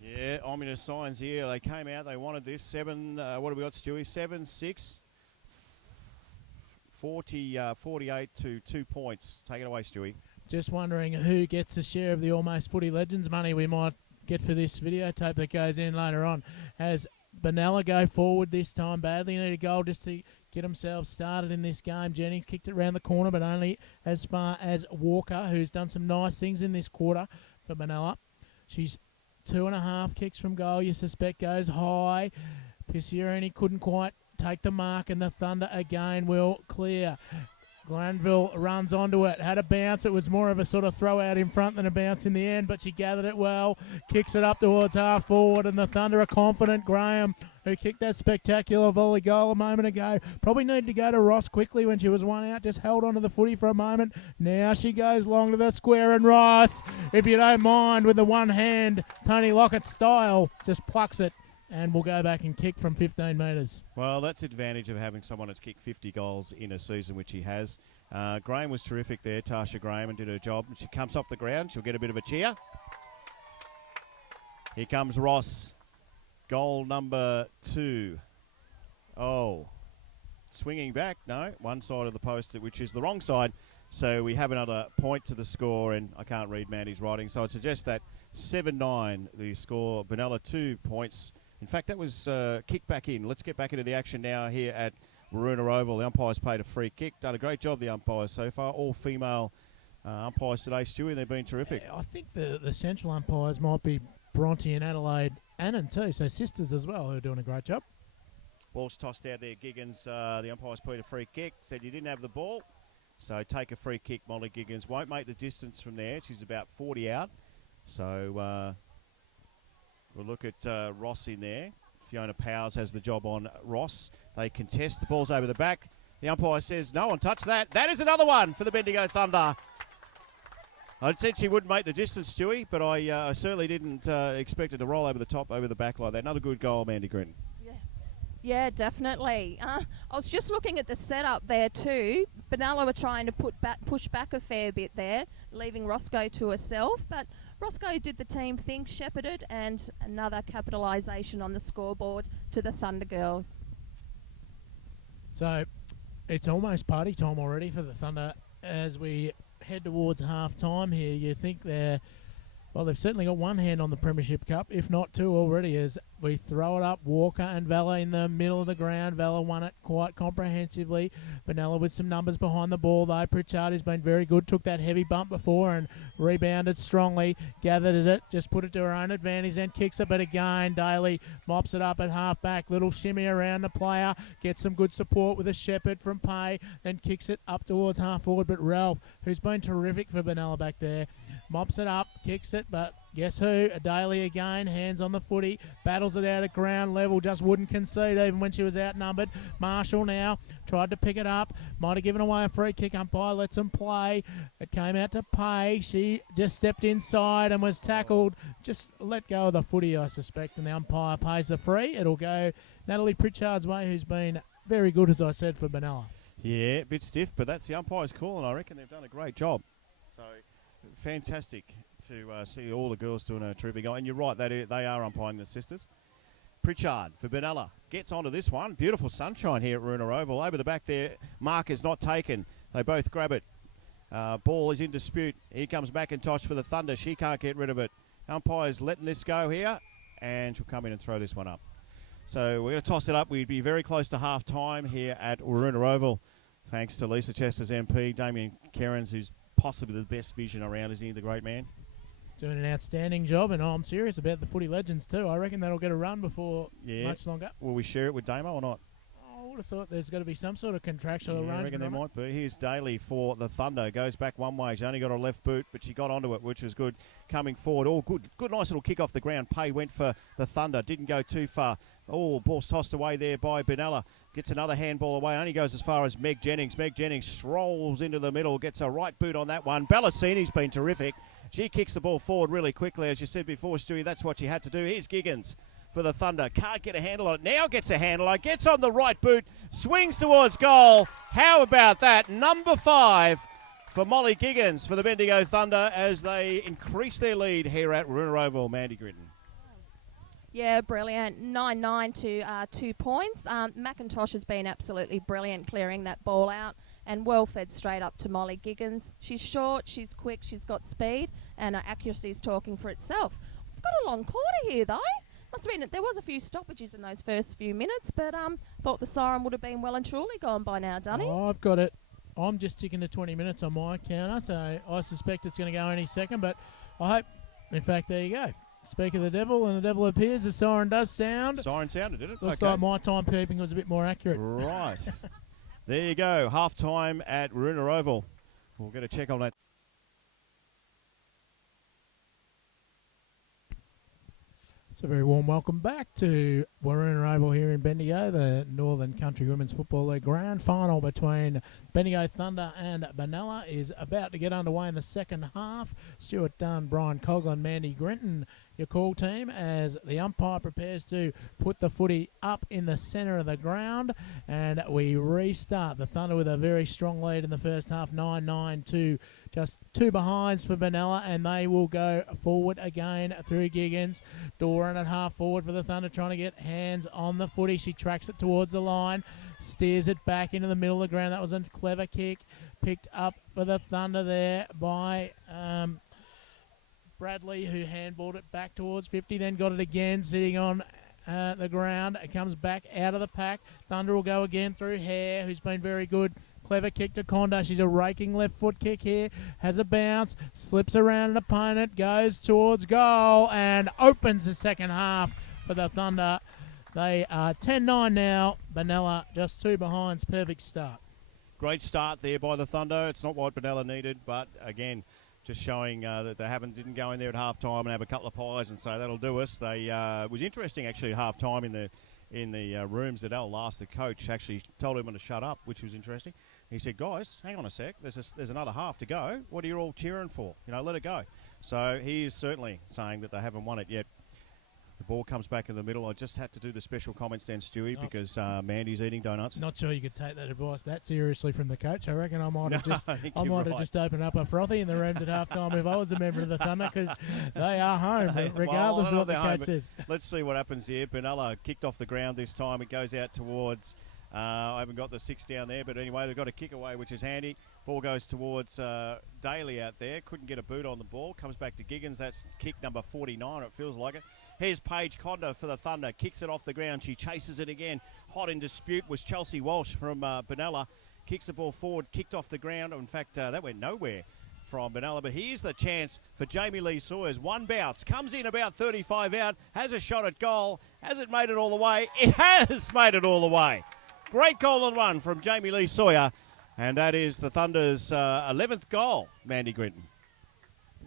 Yeah, ominous signs here. They came out, they wanted this. What have we got, Stewie? 7-6. 48 to 2 points. Take it away, Stewie. Just wondering who gets a share of the Almost Footy Legends money we might get for this videotape that goes in later on. As Benalla go forward this time, badly need a goal just to get themselves started in this game. Jennings kicked it around the corner, but only as far as Walker, who's done some nice things in this quarter for Benalla. She's 2.5 kicks from goal, you suspect, goes high. Pissioni couldn't quite take the mark, and the Thunder again will clear. Glanville runs onto it, had a bounce. It was more of a sort of throw out in front than a bounce in the end, but she gathered it well, kicks it up towards half forward, and the Thunder are confident. Graham, who kicked that spectacular volley goal a moment ago, probably needed to go to Ross quickly when she was one out, just held onto the footy for a moment. Now she goes long to the square, and Ross, if you don't mind, with the one hand, Tony Lockett style, just plucks it. And we'll go back and kick from 15 metres. Well, that's the advantage of having someone that's kicked 50 goals in a season, which he has. Graham was terrific there, Tasha Graham, and did her job. She comes off the ground. She'll get a bit of a cheer. Here comes Ross. Goal number 2. Oh, swinging back. No, one side of the post, which is the wrong side. So we have another point to the score, and I can't read Mandy's writing, so I'd suggest that 7-9, the score. Benalla 2 points. In fact, that was kicked back in. Let's get back into the action now here at Waruna Oval. The umpires paid a free kick. Done a great job, the umpires, so far. All female umpires today, Stewie, and they've been terrific. Yeah, I think the central umpires might be Bronte and Adelaide Annan too, so sisters as well, who are doing a great job. Ball's tossed out there, Giggins. The umpires paid a free kick. Said you didn't have the ball, so take a free kick, Molly Giggins. Won't make the distance from there. She's about 40 out. So we'll look at Ross in there. Fiona Powers has the job on Ross. They contest. The ball's over the back. The umpire says, no one touched that. That is another one for the Bendigo Thunder. I said she wouldn't make the distance, Stewie, but I certainly didn't expect it to roll over the top, over the back like that. Another good goal, Mandy Grinton. Yeah, definitely. I was just looking at the setup there too. Benalla were trying to push back a fair bit there, leaving Roscoe to herself, but Roscoe did the team thing, shepherded, and another capitalisation on the scoreboard to the Thunder girls. So it's almost party time already for the Thunder as we head towards half-time here. You think they've certainly got one hand on the Premiership Cup, if not two already, as we throw it up. Walker and Vella in the middle of the ground. Vella won it quite comprehensively. Benalla with some numbers behind the ball, though. Pritchard has been very good. Took that heavy bump before and rebounded strongly. Gathered it, just put it to her own advantage and kicks it. But again, Daly mops it up at half-back. Little shimmy around the player. Gets some good support with a Shepherd from Pay. Then kicks it up towards half-forward. But Ralph, who's been terrific for Benalla back there, mops it up, kicks it, but guess who? A Daly again, hands on the footy, battles it out at ground level, just wouldn't concede even when she was outnumbered. Marshall now tried to pick it up, might have given away a free kick. Umpire lets him play. It came out to Pay. She just stepped inside and was tackled. Just let go of the footy, I suspect, and the umpire pays the free. It'll go Natalie Pritchard's way, who's been very good, as I said, for Benalla. Yeah, a bit stiff, but that's the umpire's call, and I reckon they've done a great job. So fantastic to see all the girls doing a terrific job. And you're right, they are umpiring the sisters. Pritchard for Benalla gets onto this one. Beautiful sunshine here at Waruna Oval. Over the back there, mark is not taken. They both grab it. Ball is in dispute. Here comes McIntosh for the Thunder. She can't get rid of it. Umpire's letting this go here, and she'll come in and throw this one up. So we're going to toss it up. We'd be very close to half-time here at Waruna Oval. Thanks to Lisa Chester's MP, Damien Kerins, who's possibly the best vision around, isn't he, the great man? Doing an outstanding job, and I'm serious about the footy legends too. I reckon that'll get a run before much longer. Will we share it with Damo or not? I would have thought there's got to be some sort of contractual arrangement. I reckon there might be. Here's Daly for the Thunder. Goes back one way. She's only got a left boot, but she got onto it, which was good. Coming forward. Oh, good, nice little kick off the ground. Pay went for the Thunder. Didn't go too far. Oh, ball's tossed away there by Benalla. Gets another handball away. Only goes as far as Meg Jennings. Meg Jennings strolls into the middle. Gets a right boot on that one. Ballassini's been terrific. She kicks the ball forward really quickly. As you said before, Stewie, that's what she had to do. Here's Giggins for the Thunder. Can't get a handle on it. Now gets a handle on it. Gets on the right boot. Swings towards goal. How about that? Number 5 for Molly Giggins for the Bendigo Thunder as they increase their lead here at Rooney Oval. Mandy Gritton. Yeah, brilliant. 9-9 to 2 points. McIntosh has been absolutely brilliant clearing that ball out and well fed straight up to Molly Giggins. She's short, she's quick, she's got speed, and her accuracy is talking for itself. We've got a long quarter here, though. Must have been, there was a few stoppages in those first few minutes, but thought the siren would have been well and truly gone by now, Dunny. Oh, I've got it. I'm just ticking to 20 minutes on my counter, so I suspect it's going to go any second, but I hope, in fact, there you go. Speak of the devil, and the devil appears. The siren does sound. Siren sounded, did it? Looks like my timekeeping was a bit more accurate. Right. There you go. Half time at Rooney Oval. We'll get a check on that. It's a very warm welcome back to Waruna Oval here in Bendigo, the Northern Country Women's Football League Grand Final between Bendigo Thunder and Benalla is about to get underway in the second half. Stuart Dunn, Brian Coughlin, Mandy Grinton, your call team, as the umpire prepares to put the footy up in the centre of the ground, and we restart. The Thunder with a very strong lead in the first half, 9-9 to just 2 behinds for Benalla, and they will go forward again through Giggins. Doran at half forward for the Thunder, trying to get hands on the footy. She tracks it towards the line, steers it back into the middle of the ground. That was a clever kick, picked up for the Thunder there by Bradley, who handballed it back towards 50, then got it again, sitting on the ground. It comes back out of the pack. Thunder will go again through Hare, who's been very good. Clever kick to Conda. She's a raking left foot kick here. Has a bounce. Slips around an opponent. Goes towards goal and opens the second half for the Thunder. They are 10-9 now. Benalla just 2 behinds. Perfect start. Great start there by the Thunder. It's not what Benalla needed, but again, just showing that they didn't go in there at half time and have a couple of pies and say that'll do us. It was interesting actually at half time in the rooms that Al Last, the coach, actually told everyone to shut up, which was interesting. He said, guys, hang on a sec, there's another half to go. What are you all cheering for? Let it go. So he is certainly saying that they haven't won it yet. The ball comes back in the middle. I just had to do the special comments then, Stewie, because Mandy's eating donuts. Not sure you could take that advice that seriously from the coach. I reckon I might have have just opened up a frothy in the rooms at half time if I was a member of the Thunder, because they are home, regardless of what the coach says. Let's see what happens here. Benalla kicked off the ground this time. It goes out towards... I haven't got the 6 down there, but anyway, they've got a kick away, which is handy. Ball goes towards Daly out there. Couldn't get a boot on the ball. Comes back to Giggins. That's kick number 49, it feels like it. Here's Paige Conda for the Thunder. Kicks it off the ground. She chases it again. Hot in dispute was Chelsea Walsh from Benalla. Kicks the ball forward. Kicked off the ground. In fact, that went nowhere from Benalla. But here's the chance for Jamie Lee Sawyers. One bounce. Comes in about 35 out. Has a shot at goal. Has it made it all the way? It has made it all the way. Great goal and run from Jamie Lee Sawyer. And that is the Thunder's 11th goal, Mandy Grinton.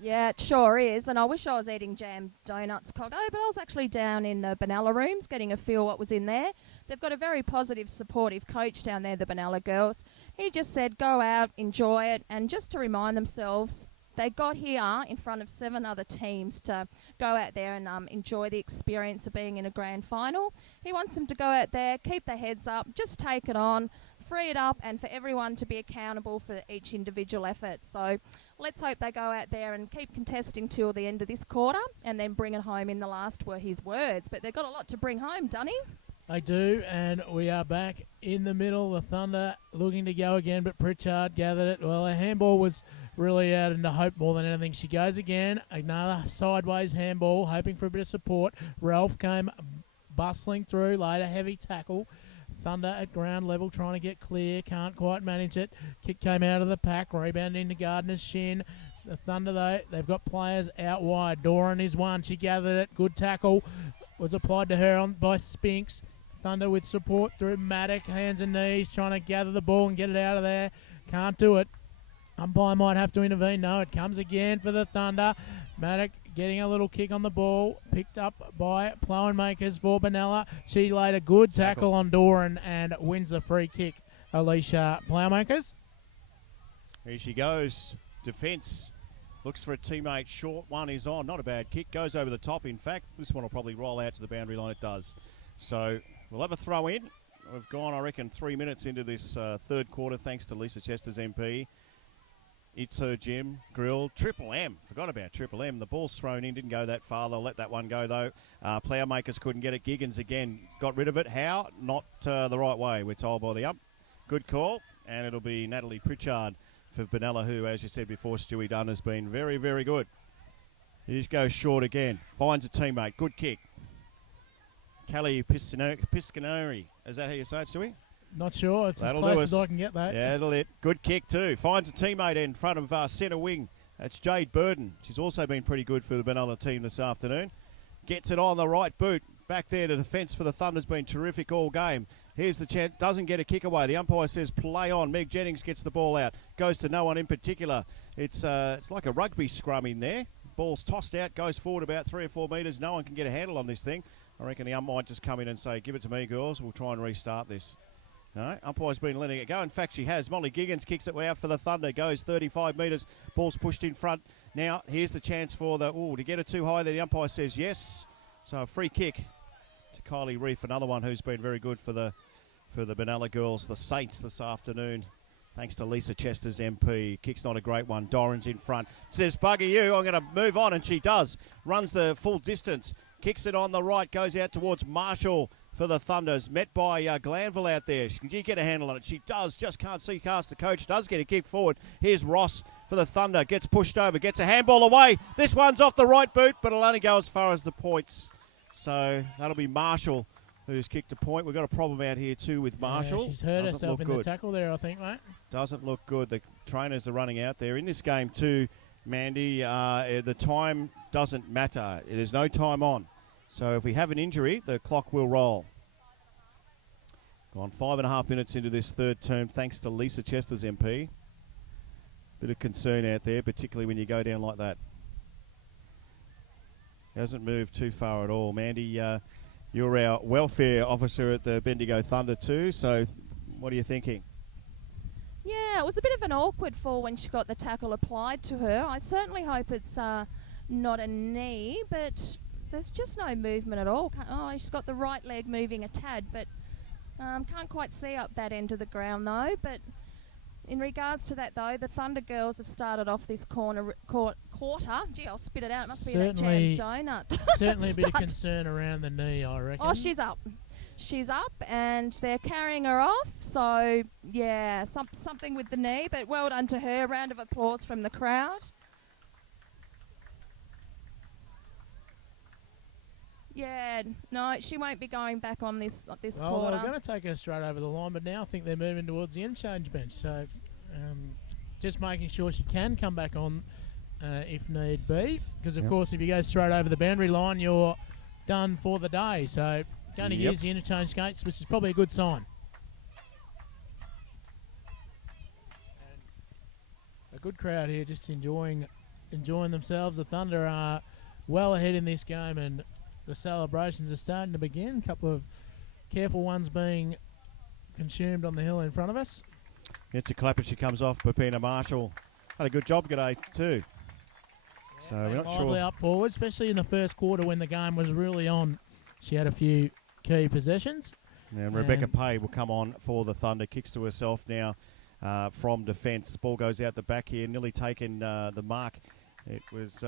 Yeah, it sure is. And I wish I was eating jam donuts, Coggo, but I was actually down in the Benalla rooms getting a feel what was in there. They've got a very positive, supportive coach down there, the Benalla girls. He just said, go out, enjoy it, and just to remind themselves, they got here in front of 7 other teams to go out there and enjoy the experience of being in a grand final. He wants them to go out there, keep their heads up, just take it on, free it up, and for everyone to be accountable for each individual effort. So let's hope they go out there and keep contesting till the end of this quarter and then bring it home in the last, were his words. But they've got a lot to bring home, Dunny. They do, and we are back in the middle. The Thunder looking to go again, but Pritchard gathered it. Well, a handball was really out into hope more than anything. She goes again, another sideways handball, hoping for a bit of support. Ralph came bustling through, laid a heavy tackle. Thunder at ground level trying to get clear. Can't quite manage it. Kick came out of the pack. Rebound into Gardner's shin. The Thunder, though, they've got players out wide. Doran is one. She gathered it. Good tackle was applied to her by Spinks. Thunder with support through Maddock. Hands and knees trying to gather the ball and get it out of there. Can't do it. Umpire might have to intervene. No, it comes again for the Thunder. Maddock getting a little kick on the ball. Picked up by Plowenmakers for Benalla. She laid a good tackle on Doran and wins the free kick. Alicia Plowenmakers. Here she goes. Defence. Looks for a teammate. Short one is on. Not a bad kick. Goes over the top. In fact, this one will probably roll out to the boundary line. It does. So we'll have a throw in. We've gone, I reckon, 3 minutes into this third quarter, thanks to Lisa Chester's MP. It's her Jim Grill. Triple M. Forgot about Triple M. The ball's thrown in. Didn't go that far. They'll let that one go, though. Plough-makers couldn't get it. Giggins again got rid of it. How? Not the right way, we're told by the ump. Good call. And it'll be Natalie Pritchard for Benalla, who, as you said before, Stewie Dunn has been very, very good. He just goes short again. Finds a teammate. Good kick. Callie Piscaneri. Is that how you say it, Stewie? Not sure. It's That'll as close as I can get that. Yeah, that'll it. Good kick too. Finds a teammate in front of centre wing. That's Jade Burden. She's also been pretty good for the Benalla team this afternoon. Gets it on the right boot. Back there, the defence for the Thunder's been terrific all game. Here's the chance. Doesn't get a kick away. The umpire says play on. Meg Jennings gets the ball out. Goes to no one in particular. It's like a rugby scrum in there. Ball's tossed out. Goes forward about 3 or 4 metres. No one can get a handle on this thing. I reckon the ump might just come in and say, give it to me, girls. We'll try and restart this. No, umpire's been letting it go. In fact, she has. Molly Giggins kicks it out for the Thunder. Goes 35 metres. Ball's pushed in front. Now, here's the chance for to get it too high there. The umpire says yes. So a free kick to Kylie Reef, another one who's been very good for the Benalla girls, the Saints this afternoon. Thanks to Lisa Chester's MP. Kick's not a great one. Doran's in front. Says, bugger you, I'm going to move on, and she does. Runs the full distance. Kicks it on the right. Goes out towards Marshall for the Thunders. Met by Glanville out there. Can she get a handle on it? She does. Just can't see past the coach. Does get a kick forward. Here's Ross for the Thunder. Gets pushed over. Gets a handball away. This one's off the right boot, but it'll only go as far as the points. So that'll be Marshall who's kicked a point. We've got a problem out here too with Marshall. Yeah, she's hurt herself in the tackle there, I think, mate. Doesn't look good. The trainers are running out there. In this game too, Mandy, the time doesn't matter. There's no time on. So if we have an injury, the clock will roll. Gone 5.5 minutes into this third term, thanks to Lisa Chester's MP. Bit of concern out there, particularly when you go down like that. Hasn't moved too far at all. Mandy, you're our welfare officer at the Bendigo Thunder too, so what are you thinking? Yeah, it was a bit of an awkward fall when she got the tackle applied to her. I certainly hope it's not a knee, but there's just no movement at all. She's got the right leg moving a tad, but can't quite see up that end of the ground though. But in regards to that though, the Thunder girls have started off this quarter. Gee, I'll spit it out. It must be that jam donut. Certainly a bit of concern around the knee, I reckon. Oh, she's up. She's up, and they're carrying her off. So, yeah, something with the knee, but well done to her. Round of applause from the crowd. Yeah, no, she won't be going back on this quarter. Well, they were going to take her straight over the line, but now I think they're moving towards the interchange bench. So, just making sure she can come back on if need be. Because, of course, if you go straight over the boundary line, you're done for the day. So, going to use the interchange gates, which is probably a good sign. And a good crowd here, just enjoying themselves. The Thunder are well ahead in this game, and the celebrations are starting to begin. A couple of careful ones being consumed on the hill in front of us. Gets a clap as she comes off. Pepina Marshall had a good job today too. Yeah, so we're not sure. Up forward, especially in the first quarter when the game was really on. She had a few key possessions. And Rebecca Pay will come on for the Thunder. Kicks to herself now from defence. Ball goes out the back here. Nearly taken the mark. It was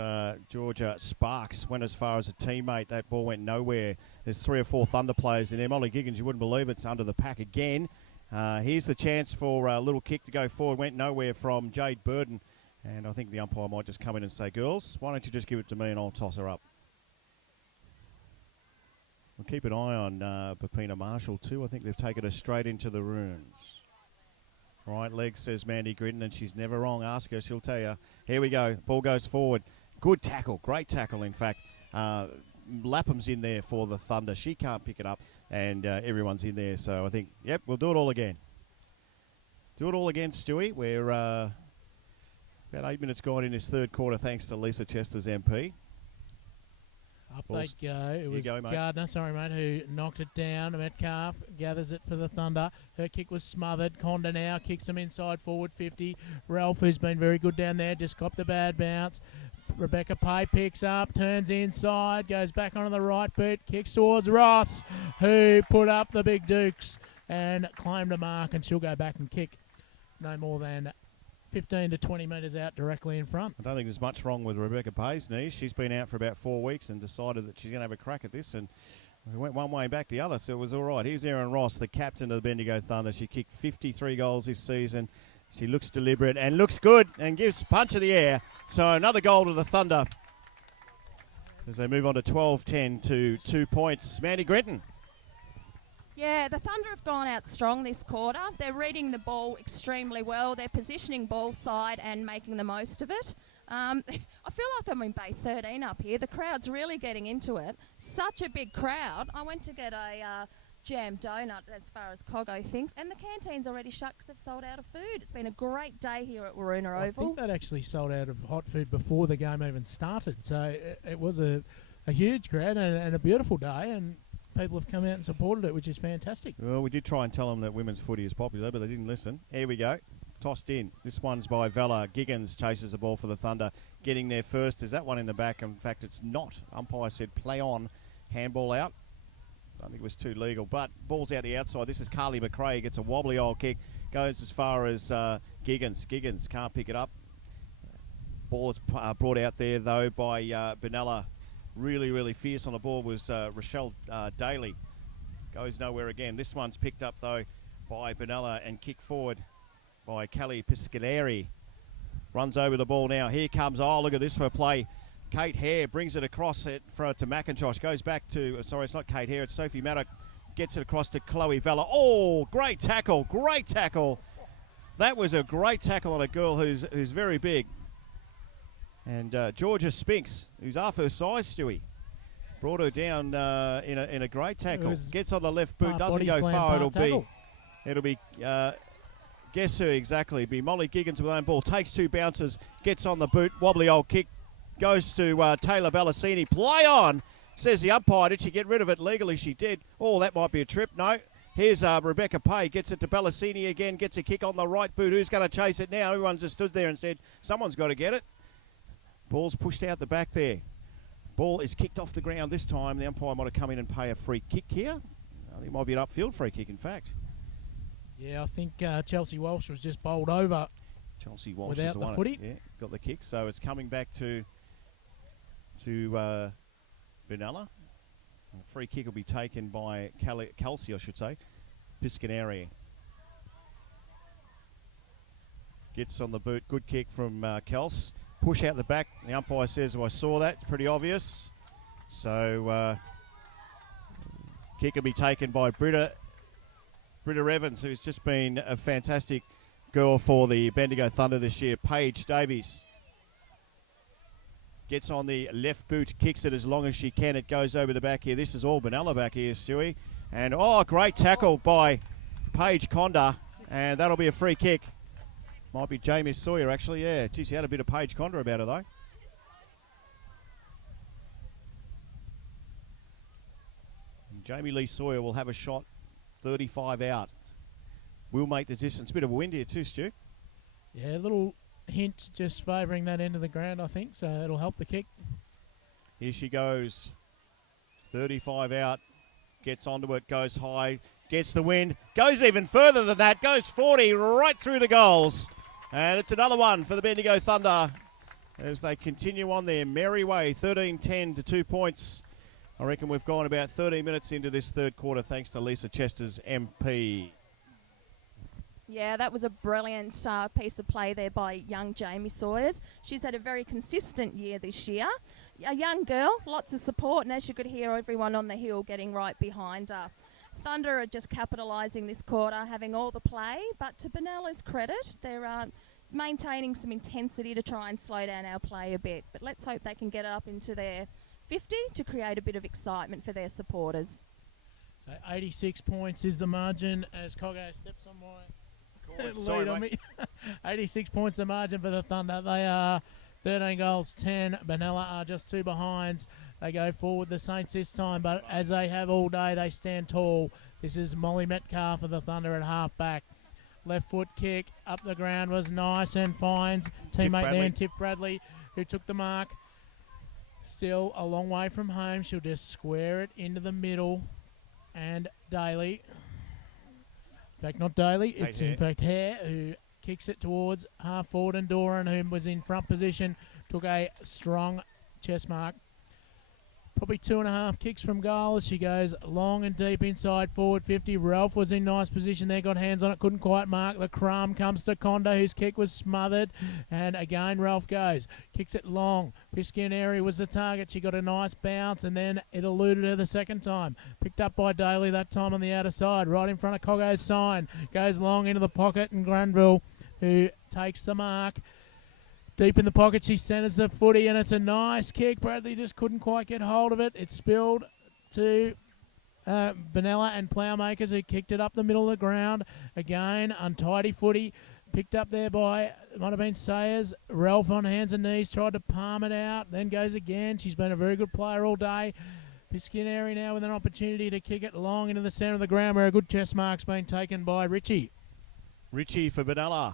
Georgia Sparks. Went as far as a teammate. That ball went nowhere. There's 3 or 4 Thunder players in there. Molly Giggins, you wouldn't believe it's under the pack again. Here's the chance for a little kick to go forward. Went nowhere from Jade Burden. And I think the umpire might just come in and say, girls, why don't you just give it to me and I'll toss her up. We'll keep an eye on Pepina Marshall too. I think they've taken her straight into the rooms. Right leg, says Mandy Gritton, and she's never wrong. Ask her, she'll tell you. Here we go. Ball goes forward. Good tackle. Great tackle, in fact. Lapham's in there for the Thunder. She can't pick it up, and everyone's in there. So I think, yep, we'll do it all again. Do it all again, Stewie. We're about 8 minutes gone in this third quarter, thanks to Lisa Chester's MP. Up they go. It was Gardner, who knocked it down. Metcalf gathers it for the Thunder. Her kick was smothered. Conda now kicks them inside forward 50. Ralph, who's been very good down there, just copped a bad bounce. Rebecca Pay picks up, turns inside, goes back onto the right boot, kicks towards Ross, who put up the big dukes and claimed a mark, and she'll go back and kick no more than 15 to 20 metres out directly in front. I don't think there's much wrong with Rebecca Pay's knees. She's been out for about 4 weeks and decided that she's going to have a crack at this, and we went one way and back the other, so it was all right. Here's Erin Ross, the captain of the Bendigo Thunder. She kicked 53 goals this season. She looks deliberate and looks good and gives punch of the air. So another goal to the Thunder as they move on to 12-10 to 2 points. Mandy Gretton. Yeah, the Thunder have gone out strong this quarter. They're reading the ball extremely well. They're positioning ball side and making the most of it. I feel like I'm in Bay 13 up here. The crowd's really getting into it. Such a big crowd. I went to get a jam donut as far as Coggo thinks, and the canteen's already shut because they've sold out of food. It's been a great day here at Waroona Oval. I think they'd actually sold out of hot food before the game even started, so it was a huge crowd and a beautiful day, and people have come out and supported it, which is fantastic. Well, we did try and tell them that women's footy is popular, but they didn't listen. Here we go. Tossed in. This one's by Vella. Giggins chases the ball for the Thunder. Getting there first. Is that one in the back? In fact, it's not. Umpire said play on. Handball out. I don't think it was too legal, but ball's out the outside. This is Carly McRae. Gets a wobbly old kick. Goes as far as Giggins. Giggins can't pick it up. Ball is brought out there, though, by Benalla. Really, really fierce on the ball was Rochelle Daly. Goes nowhere again. This one's picked up, though, by Benalla and kicked forward by Kelly Piscaderi. Runs over the ball now. Here comes, oh, look at this for play. Kate Hare brings it across it to McIntosh. Goes back to, sorry, it's not Kate Hare, it's Sophie Maddock. Gets it across to Chloe Vella. Oh, great tackle, great tackle. That was a great tackle on a girl who's very big. And Georgia Spinks, who's half her size, Stewie, brought her down in a great tackle. Gets on the left boot, doesn't go far. It'll be guess who exactly? Be Molly Giggins with her own ball. Takes two bounces, gets on the boot, wobbly old kick. Goes to Taylor Ballasini. Play on, says the umpire. Did she get rid of it legally? She did. Oh, that might be a trip. No. Here's Rebecca Pay. Gets it to Ballasini again. Gets a kick on the right boot. Who's going to chase it now? Everyone's just stood there and said, someone's got to get it. Ball's pushed out the back there. Ball is kicked off the ground this time. The umpire might have come in and pay a free kick here. I think it might be an upfield free kick, in fact. Yeah, I think Chelsea Walsh was just bowled over. Chelsea Walsh without is the one. footy. Yeah, got the kick. So it's coming back to Benalla. A free kick will be taken by Kelsey, I should say. Piscaneri. Gets on the boot. Good kick from Kels. Push out the back. The umpire says, I saw that. It's pretty obvious. So kick will be taken by Britta Evans, who's just been a fantastic girl for the Bendigo Thunder this year. Paige Davies. Gets on the left boot, kicks it as long as she can. It goes over the back here. This is all Benalla back here, Stewie. And, oh, great tackle by Paige Conda. And that'll be a free kick. Might be Jamie Sawyer, actually. Yeah, geez, he had a bit of Paige Conda about her, though. And Jamie Lee Sawyer will have a shot 35 out. We'll make the distance. Bit of a wind here too, Stu. Yeah, a little hint just favouring that end of the ground, I think, so it'll help the kick. Here she goes. 35 out. Gets onto it, goes high, gets the wind, goes even further than that, goes 40 right through the goals. And it's another one for the Bendigo Thunder as they continue on their merry way. 13-10 to 2 points. I reckon we've gone about 13 minutes into this third quarter thanks to Lisa Chester's MP. Yeah, that was a brilliant piece of play there by young Jamie Sawyers. She's had a very consistent year this year. a young girl, lots of support, and as you could hear, everyone on the hill getting right behind her. Thunder are just capitalising this quarter, having all the play, but to Benalla's credit, they're maintaining some intensity to try and slow down our play a bit. But let's hope they can get it up into their 50 to create a bit of excitement for their supporters. So 86 points is the margin as Coggo steps on my Sorry, lead on me. 86 points the margin for the Thunder. They are 13 goals, 10. Benalla are just 2 behinds. They go forward the Saints this time, but as they have all day, they stand tall. This is Molly Metcalf for the Thunder at half-back. Left foot kick up the ground was nice and finds teammate there, Tiff Bradley, who took the mark. Still a long way from home. She'll just square it into the middle. And Daly, in fact, not Daly, it's in fact Hare, who kicks it towards half forward, and Doran, who was in front position, took a strong chest mark. Probably 2.5 kicks from goal as she goes long and deep inside forward 50. Ralph was in nice position there, got hands on it, couldn't quite mark. The crumb comes to Condo, whose kick was smothered. And again, Ralph goes, kicks it long. Piscaneri was the target. She got a nice bounce, and then it eluded her the second time. Picked up by Daly, that time on the outer side, right in front of Coggo's sign. Goes long into the pocket, and Granville, who takes the mark. Deep in the pocket, she centres the footy, and it's a nice kick. Bradley just couldn't quite get hold of it. It spilled to Benalla and Plowmakers, who kicked it up the middle of the ground. Again, untidy footy. Picked up there by, it might have been Sayers. Ralph on hands and knees, tried to palm it out, then goes again. She's been a very good player all day. Piscaneri now with an opportunity to kick it long into the centre of the ground, where a good chest mark's been taken by Richie. Richie for Benalla.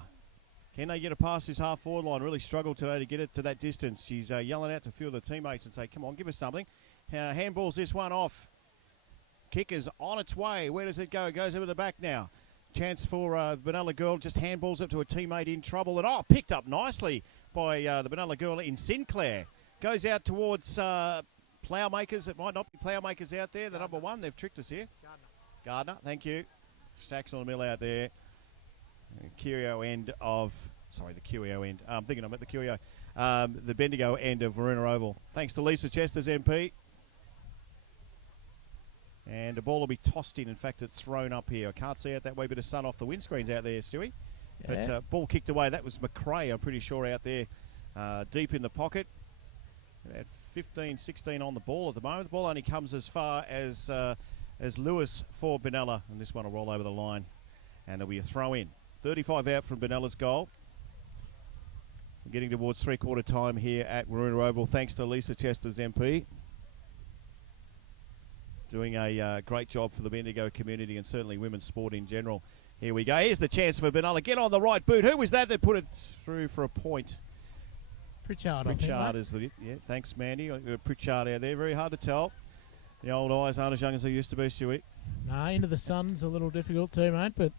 Can they get it past his half-forward line? Really struggled today to get it to that distance. She's yelling out to a few of the teammates and say, come on, give us something. Handballs this one off. Kick is on its way. Where does it go? It goes over the back now. Chance for Benalla girl. Just handballs it to a teammate in trouble. And, picked up nicely by the Benalla girl in Sinclair. Goes out towards Plowmakers. It might not be Plowmakers out there. The number 1. They've tricked us here. Gardner, thank you. Stacks on the mill out there. Curio end of, the Curio end. I'm thinking I'm at the Curio. The Bendigo end of Varuna Oval. Thanks to Lisa Chester's MP. And the ball will be tossed in. In fact, it's thrown up here. I can't see it that way. Bit of sun off the windscreens out there, Stewie. Yeah. But ball kicked away. That was McRae, I'm pretty sure, out there deep in the pocket. About 15, 16 on the ball at the moment. The ball only comes as far as Lewis for Benalla. And this one will roll over the line. And there'll be a throw in. 35 out from Benalla's goal. We're getting towards three-quarter time here at Waruna Oval, thanks to Lisa Chester's MP. Doing a great job for the Bendigo community and certainly women's sport in general. Here we go. Here's the chance for Benalla. Get on the right boot. Who was that put it through for a point? Pritchard, is the... Yeah, thanks, Mandy. Pritchard out there. Very hard to tell. The old eyes aren't as young as they used to be, Stewie. Nah, into the sun's a little difficult too, mate, but...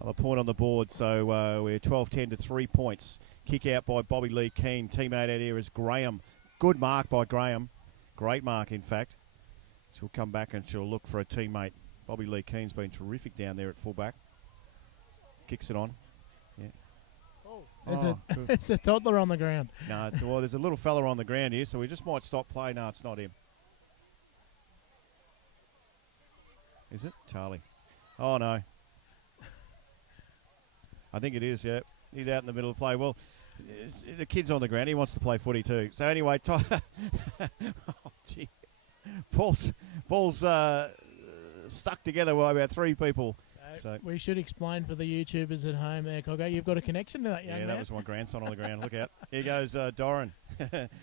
A point on the board, so we're 12-10 to 3 points. Kick out by Bobby Lee Keane. Teammate out here is Graham. Good mark by Graham. Great mark, in fact. She'll come back and she'll look for a teammate. Bobby Lee Keane's been terrific down there at fullback. Kicks it on. Yeah. There's a toddler on the ground. No, well, there's a little fella on the ground here, so we just might stop play. No, it's not him. Is it? Charlie. Oh, no. I think it is, yeah. He's out in the middle of play. Well, the kid's on the ground. He wants to play footy too. So anyway, oh, gee. Ball's stuck together by about 3 people. So we should explain for the YouTubers at home there, Coggo. You've got a connection to that young man. Yeah, that was my grandson on the ground. Look out. Here goes Doran.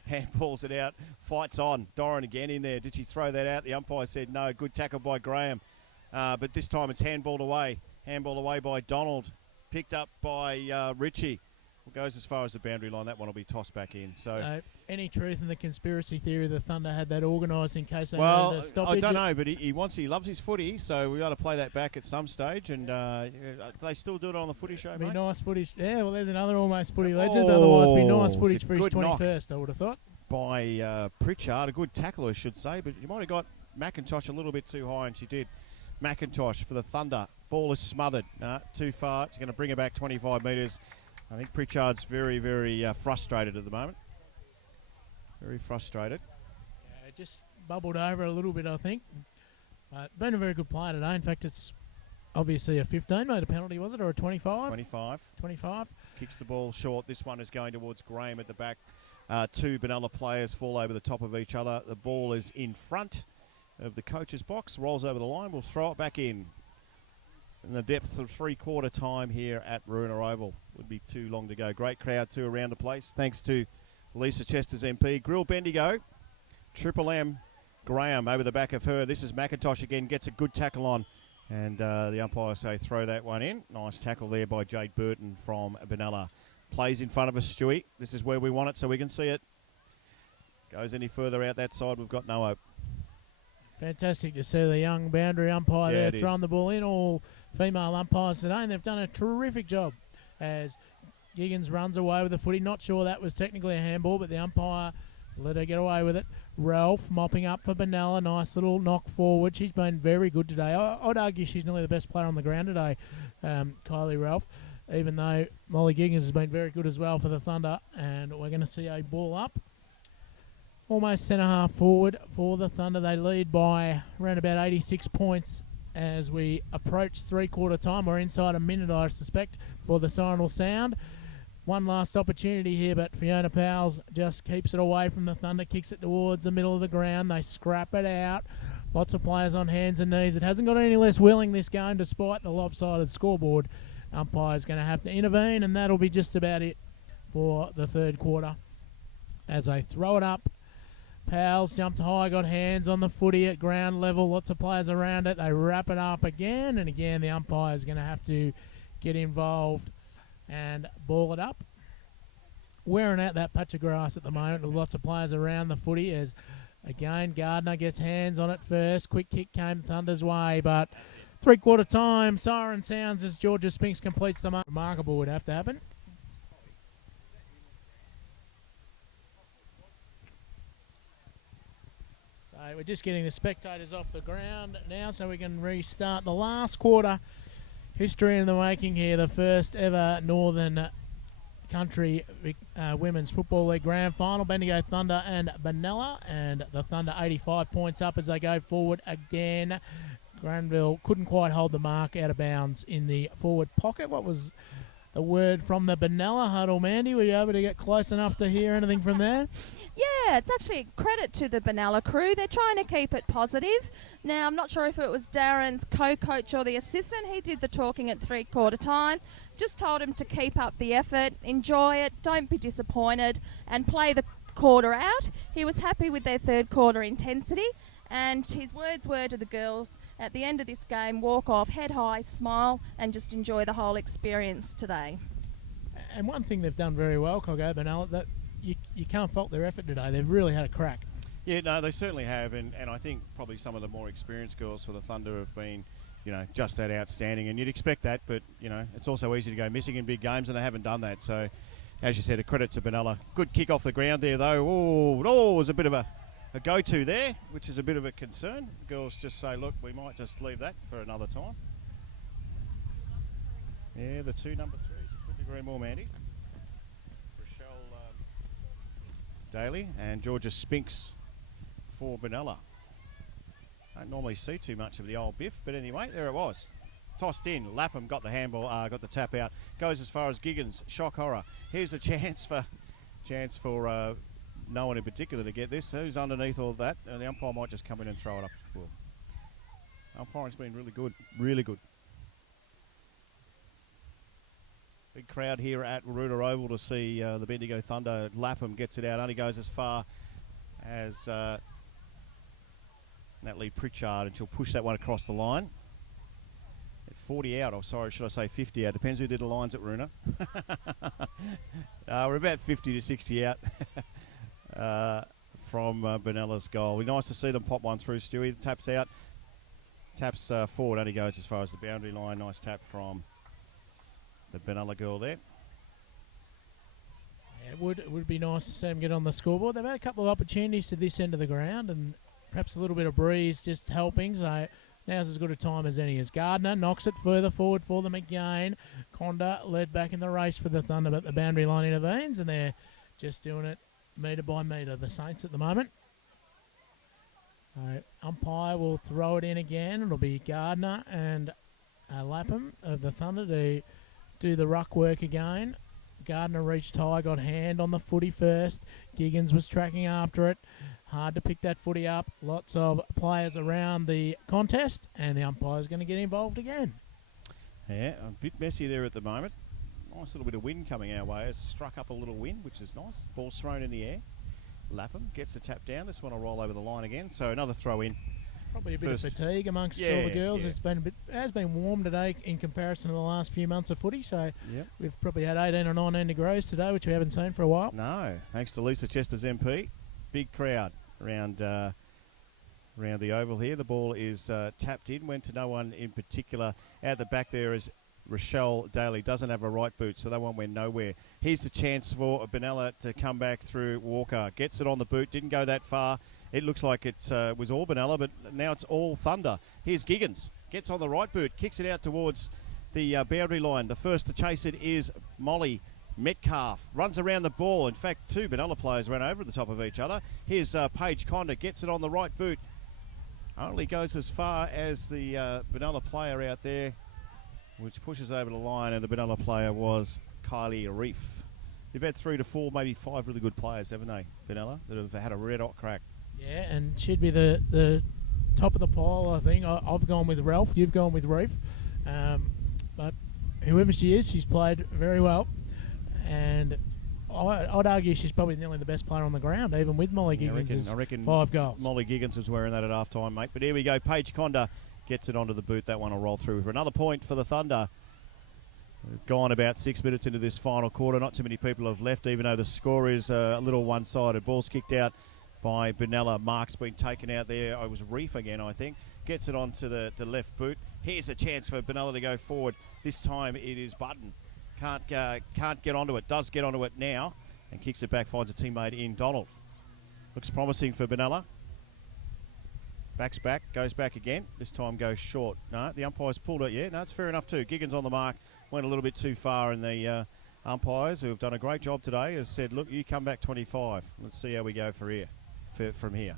Handballs it out. Fights on. Doran again in there. Did she throw that out? The umpire said no. Good tackle by Graham. But this time it's handballed away. Handball away by Donald. Picked up by Richie. Goes as far as the boundary line. That one will be tossed back in. So any truth in the conspiracy theory the Thunder had that organised in case they needed a stoppage? I don't know, but he loves his footy, so we've got to play that back at some stage. And they still do it on the footy show, be mate? Nice footage. Yeah, well, there's another almost footy legend. Otherwise, be nice footage for his 21st, I would have thought. By Pritchard, a good tackle, I should say, but you might have got McIntosh a little bit too high, and she did. McIntosh for the Thunder. Ball is smothered. Too far. It's going to bring her back 25 metres. I think Pritchard's very, very frustrated at the moment. Very frustrated. Yeah, it just bubbled over a little bit, I think. But been a very good player today. In fact, it's obviously a 15, made a penalty, was it, or a 25? 25. 25. Kicks the ball short. This one is going towards Graham at the back. Two Benalla players fall over the top of each other. The ball is in front of the coach's box. Rolls over the line. We'll throw it back in the depth of three-quarter time here at Maruna Oval. Would be too long to go. Great crowd too around the place. Thanks to Lisa Chester's MP. Grill Bendigo. Triple M. Graham over the back of her. This is McIntosh again. Gets a good tackle on. And the umpires say throw that one in. Nice tackle there by Jade Burton from Benalla. Plays in front of us, Stewie. This is where we want it so we can see it. Goes any further out that side, we've got no hope. Fantastic to see the young boundary umpire there throwing the ball in. All female umpires today, and they've done a terrific job as Giggins runs away with the footy. Not sure that was technically a handball, but the umpire let her get away with it. Ralph mopping up for Benalla. Nice little knock forward. She's been very good today. I'd argue she's nearly the best player on the ground today, Kylie Ralph, even though Molly Giggins has been very good as well for the Thunder. And we're going to see a ball up. Almost centre-half forward for the Thunder. They lead by around about 86 points as we approach three-quarter time. We're inside a minute, I suspect, before the siren will sound. One last opportunity here, but Fiona Powles just keeps it away from the Thunder, kicks it towards the middle of the ground. They scrap it out. Lots of players on hands and knees. It hasn't got any less willing this game despite the lopsided scoreboard. Umpire's going to have to intervene, and that'll be just about it for the third quarter. As they throw it up, Powles jumped high, got hands on the footy at ground level. Lots of players around it. They wrap it up again, and again the umpire's going to have to get involved and ball it up. Wearing out that patch of grass at the moment with lots of players around the footy as, again, Gardner gets hands on it first. Quick kick came Thunder's way, but three-quarter time, siren sounds as Georgia Spinks completes the mark. Remarkable would have to happen. So we're just getting the spectators off the ground now so we can restart the last quarter. History in the making here, the first ever Northern Country Women's Football League Grand Final. Bendigo Thunder and Benalla, and the Thunder 85 points up as they go forward again. Granville couldn't quite hold the mark, out of bounds in the forward pocket. What was the word from the Benalla huddle, Mandy? Were you able to get close enough to hear anything from there? Yeah, it's actually a credit to the Benalla crew. They're trying to keep it positive. Now, I'm not sure if it was Darren's co-coach or the assistant. He did the talking at three-quarter time. Just told him to keep up the effort, enjoy it, don't be disappointed, and play the quarter out. He was happy with their third quarter intensity. And his words were to the girls, at the end of this game, walk off, head high, smile, and just enjoy the whole experience today. And one thing they've done very well, Coggo, Benalla, that you can't fault their effort today. They've really had a crack. Yeah, no, they certainly have, and I think probably some of the more experienced girls for the Thunder have been, just that outstanding, and you'd expect that, but, it's also easy to go missing in big games, and they haven't done that. So, as you said, a credit to Benalla. Good kick off the ground there, though. Oh, it was a bit of a go-to there, which is a bit of a concern. Girls just say, look, we might just leave that for another time. Yeah, the two number threes. Couldn't agree more, Mandy. Rochelle Daly and Georgia Spinks for Benalla. Don't normally see too much of the old Biff, but anyway, there it was. Tossed in. Lapham got the handball, got the tap out. Goes as far as Giggins. Shock horror. Here's a chance for no one in particular to get this. Who's underneath all that? The umpire might just come in and throw it up. Well, umpiring's been really good. Really good. Big crowd here at Maruna Oval to see the Bendigo Thunder. Lapham gets it out. Only goes as far as Natalie Pritchard, and she'll push that one across the line. At 40 out, or sorry, should I say 50 out? Depends who did the lines at Maruna. We're about 50 to 60 out. From Benalla's goal. It'd be nice to see them pop one through, Stewie. Taps out. Taps forward, only goes as far as the boundary line. Nice tap from the Benalla girl there. Yeah, it would be nice to see them get on the scoreboard. They've had a couple of opportunities to this end of the ground, and perhaps a little bit of breeze just helping. So now's as good a time as any. As Gardner knocks it further forward for them again. Conda led back in the race for the Thunder, but the boundary line intervenes, and they're just doing it metre by metre, the Saints at the moment. Umpire will throw it in again. It'll be Gardner and Lapham of the Thunder to do the ruck work again. Gardner reached high, got hand on the footy first. Giggins was tracking after it. Hard to pick that footy up. Lots of players around the contest, and the umpire's going to get involved again. Yeah, a bit messy there at the moment. Nice little bit of wind coming our way. It's struck up a little wind, which is nice. Ball's thrown in the air. Lapham gets the tap down. This one will roll over the line again. So another throw in. Probably a bit of fatigue amongst all the girls. It's been it has been warm today in comparison to the last few months of footy. So we've probably had 18 or 19 degrees today, which we haven't seen for a while. No, thanks to Lisa Chester's MP. Big crowd around the oval here. The ball is tapped in. Went to no one in particular. Out the back there is Rochelle Daly. Doesn't have a right boot, so that one went nowhere. Here's the chance for Benalla to come back through Walker. Gets it on the boot. Didn't go that far. It looks like it was all Benalla, but now it's all Thunder. Here's Giggins. Gets on the right boot. Kicks it out towards the boundary line. The first to chase it is Molly Metcalf. Runs around the ball. In fact, two Benalla players ran over the top of each other. Here's Paige Conda. Gets it on the right boot. Only goes as far as the Benalla player out there, which pushes over the line, and the Benalla player was Kylie Reef. They've had 3 to 4, maybe 5 really good players, haven't they, Benalla, that have had a red-hot crack. Yeah, and she'd be the top of the pile, I think. I've gone with Ralph. You've gone with Reef. But whoever she is, she's played very well. And I'd argue she's probably nearly the best player on the ground, even with Molly Giggins' I reckon 5 goals. Molly Giggins was wearing that at half-time, mate. But here we go. Paige Conda gets it onto the boot. That one will roll through for another point for the Thunder. We've gone about 6 minutes into this final quarter. Not too many people have left, even though the score is a little one-sided. Ball's kicked out by Benalla. Mark's been taken out there. It was Reef again, I think. Gets it onto the left boot. Here's a chance for Benalla to go forward. This time it is Button. Can't get onto it. Does get onto it now and kicks it back. Finds a teammate in Donald. Looks promising for Benalla. Backs back. Goes back again. This time goes short. No, the umpire's pulled it. Yeah, no, it's fair enough too. Giggins on the mark. Went a little bit too far, and the umpires, who have done a great job today, has said, look, you come back 25. Let's see how we go from here.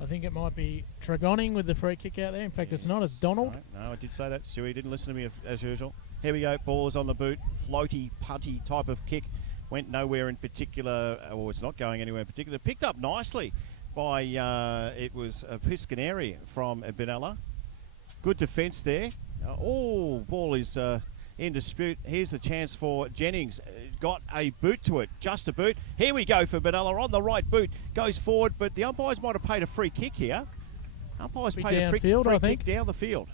I think it might be Tregoning with the free kick out there. In fact, it's not. It's Donald. No, I did say that. Stewie didn't listen to me as usual. Here we go. Ball is on the boot. Floaty, punty type of kick. Went nowhere in particular. Well, it's not going anywhere in particular. Picked up nicely by, it was Piscaneri from Benalla. Good defence there. Ball is in dispute. Here's the chance for Jennings. Got a boot to it. Just a boot. Here we go for Benalla on the right boot. Goes forward, but the umpires might have paid a free kick here. Umpires paid a free kick down the field.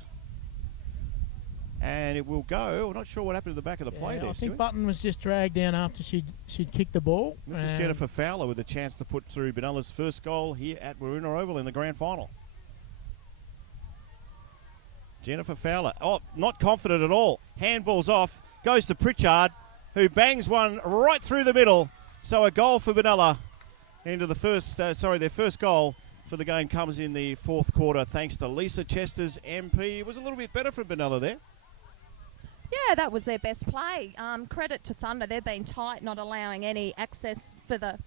And it will go. I'm not sure what happened to the back of the play there, I think Stuart. Button was just dragged down after she'd kicked the ball. This is Jennifer Fowler with a chance to put through Benalla's first goal here at Waruna Oval in the grand final. Jennifer Fowler. Oh, not confident at all. Handball's off. Goes to Pritchard, who bangs one right through the middle. So a goal for Benalla into the first, their first goal for the game comes in the fourth quarter thanks to Lisa Chester's MP. It was a little bit better for Benalla there. Yeah, that was their best play. Credit to Thunder. They've been tight, not allowing any access for the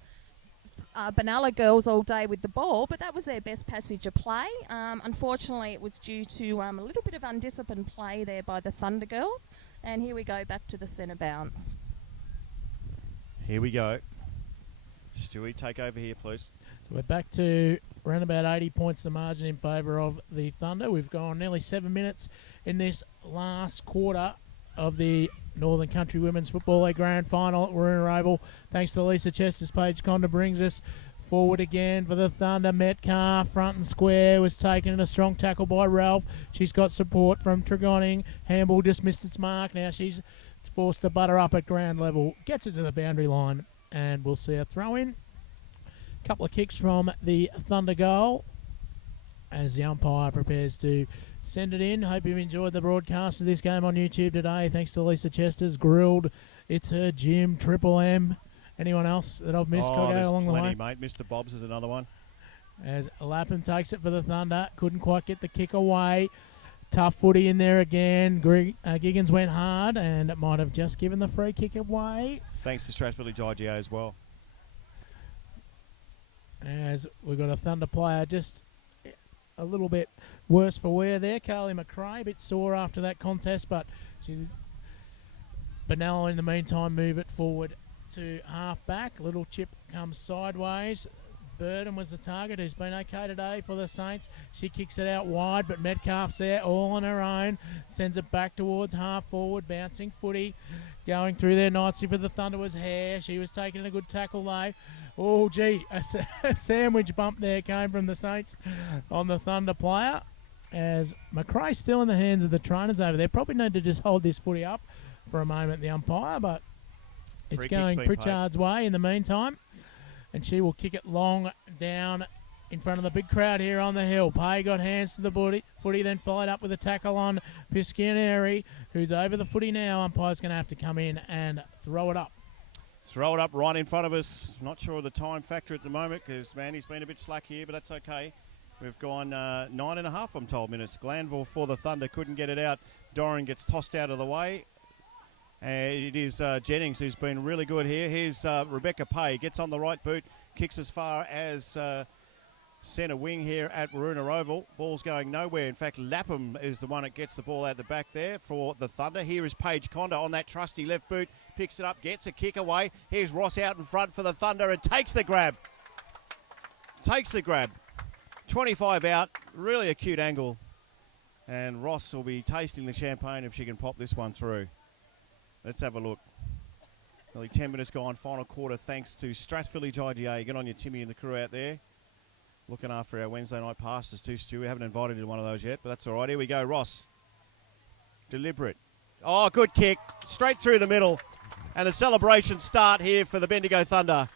Benalla girls all day with the ball, but that was their best passage of play. Unfortunately, it was due to a little bit of undisciplined play there by the Thunder girls. And here we go back to the centre bounce. Here we go. Stewie, take over here, please. So we're back to around about 80 points the margin in favour of the Thunder. We've gone nearly 7 minutes in this last quarter of the Northern Country Women's Football League Grand Final at Waruna Oval. Thanks to Lisa Chester's. Paige Conda brings us forward again for the Thunder. Metcalf, front and square, was taken in a strong tackle by Ralph. She's got support from Tregoning. Handball just missed its mark. Now she's forced to butter up at ground level. Gets it to the boundary line, and we'll see a throw in. Couple of kicks from the Thunder goal as the umpire prepares to send it in. Hope you've enjoyed the broadcast of this game on YouTube today. Thanks to Lisa Chester's. Grilled. It's her gym. Triple M. Anyone else that I've missed? Go along the way, mate. Mr. Bob's is another one. As Lapham takes it for the Thunder. Couldn't quite get the kick away. Tough footy in there again. Giggins went hard and it might have just given the free kick away. Thanks to Strath Village IGA as well. As we've got a Thunder player just a little bit worse for wear there. Carly McRae, a bit sore after that contest, but Benalla in the meantime move it forward to half back. Little chip comes sideways. Burden was the target, who's been okay today for the Saints. She kicks it out wide, but Metcalf's there all on her own. Sends it back towards half forward, bouncing footy. Going through there nicely for the Thunder was Hare. She was taking a good tackle though. Oh, gee, a sandwich bump there came from the Saints on the Thunder player. As McRae still in the hands of the trainers over there. Probably need to just hold this footy up for a moment, the umpire, but it's going Pritchard's way in the meantime. And she will kick it long down in front of the big crowd here on the hill. Pay got hands to the footy, then followed up with a tackle on Piscianeri, who's over the footy now. Umpire's going to have to come in and throw it up. Throw it up right in front of us. Not sure of the time factor at the moment because Mandy's been a bit slack here, but that's okay. We've gone 9.5, I'm told, minutes. Glanville for the Thunder couldn't get it out. Doran gets tossed out of the way. It is Jennings who's been really good here. Here's Rebecca Pay. Gets on the right boot. Kicks as far as centre wing here at Waruna Oval. Ball's going nowhere. In fact, Lapham is the one that gets the ball out the back there for the Thunder. Here is Paige Conda on that trusty left boot. Picks it up, gets a kick away. Here's Ross out in front for the Thunder and takes the grab. Takes the grab. 25 out. Really acute angle. And Ross will be tasting the champagne if she can pop this one through. Let's have a look. Nearly 10 minutes gone, final quarter, thanks to Strath Village IGA. Get on your Timmy and the crew out there. Looking after our Wednesday night passes too, Stu. We haven't invited you to one of those yet, but that's all right. Here we go, Ross. Deliberate. Oh, good kick. Straight through the middle. And the celebrations start here for the Bendigo Thunder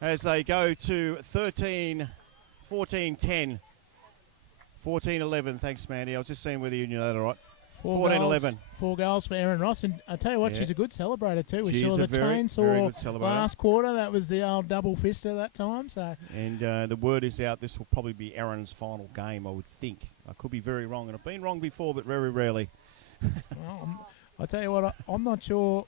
as they go to 13, 14, 10. 14-11. Thanks, Mandy. I was just seeing whether you knew that all right. 14-11. 4 goals for Erin Ross. And I tell you what, she's a good celebrator too. We saw the very chainsaw last quarter. That was the old double fister that time. So. And the word is out, this will probably be Erin's final game, I would think. I could be very wrong. And I've been wrong before, but very rarely. Well, I tell you what, I'm not sure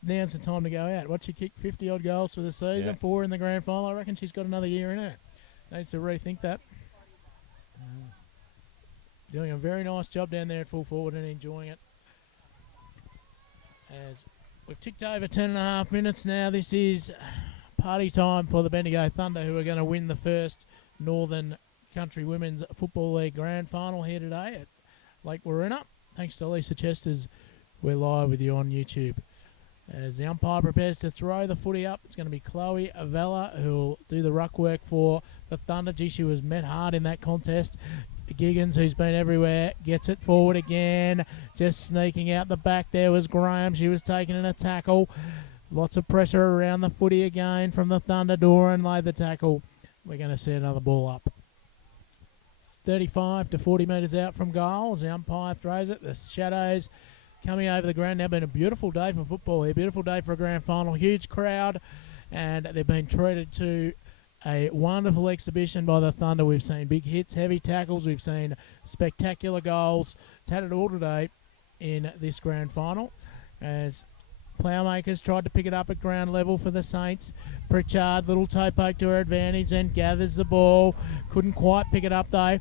now's the time to go out. What, she kicked 50-odd goals for the season, 4 in the grand final. I reckon she's got another year in her. Needs to rethink that. Doing a very nice job down there at full forward and enjoying it. As we've ticked over 10.5 minutes now, this is party time for the Bendigo Thunder, who are going to win the first Northern Country Women's Football League Grand Final here today at Lake Waruna. Thanks to Lisa Chesters, we're live with you on YouTube. As the umpire prepares to throw the footy up, it's going to be Chloe Avella who will do the ruck work for the Thunder. Gee, she was met hard in that contest. Giggins, who's been everywhere, gets it forward again. Just sneaking out the back there was Graham. She was taking in a tackle. Lots of pressure around the footy again from the Thunder. Doran laid the tackle. We're going to see another ball up. 35 to 40 metres out from goal. The umpire throws it. The shadows coming over the ground. Now been a beautiful day for football here. Beautiful day for a grand final. Huge crowd. And they've been treated to a wonderful exhibition by the Thunder. We've seen big hits, heavy tackles. We've seen spectacular goals. It's had it all today in this grand final. As Ploughmakers tried to pick it up at ground level for the Saints. Pritchard, little toe poke to her advantage and gathers the ball. Couldn't quite pick it up though.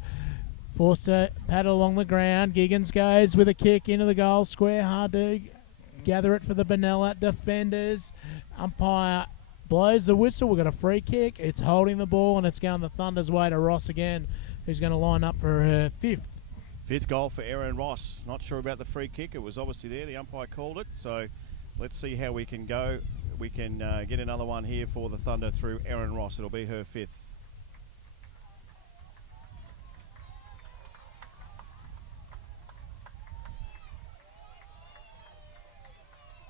Forced to paddle along the ground. Giggins goes with a kick into the goal square. Hard to gather it for the Benalla defenders. Umpire blows the whistle. We've got a free kick. It's holding the ball and it's going the Thunder's way to Ross again, who's going to line up for her fifth goal for Erin Ross. Not sure about the free kick. It was obviously there. The umpire called it. So let's see how we can go. We can get another one here for the Thunder through Erin Ross. It'll be her 5th.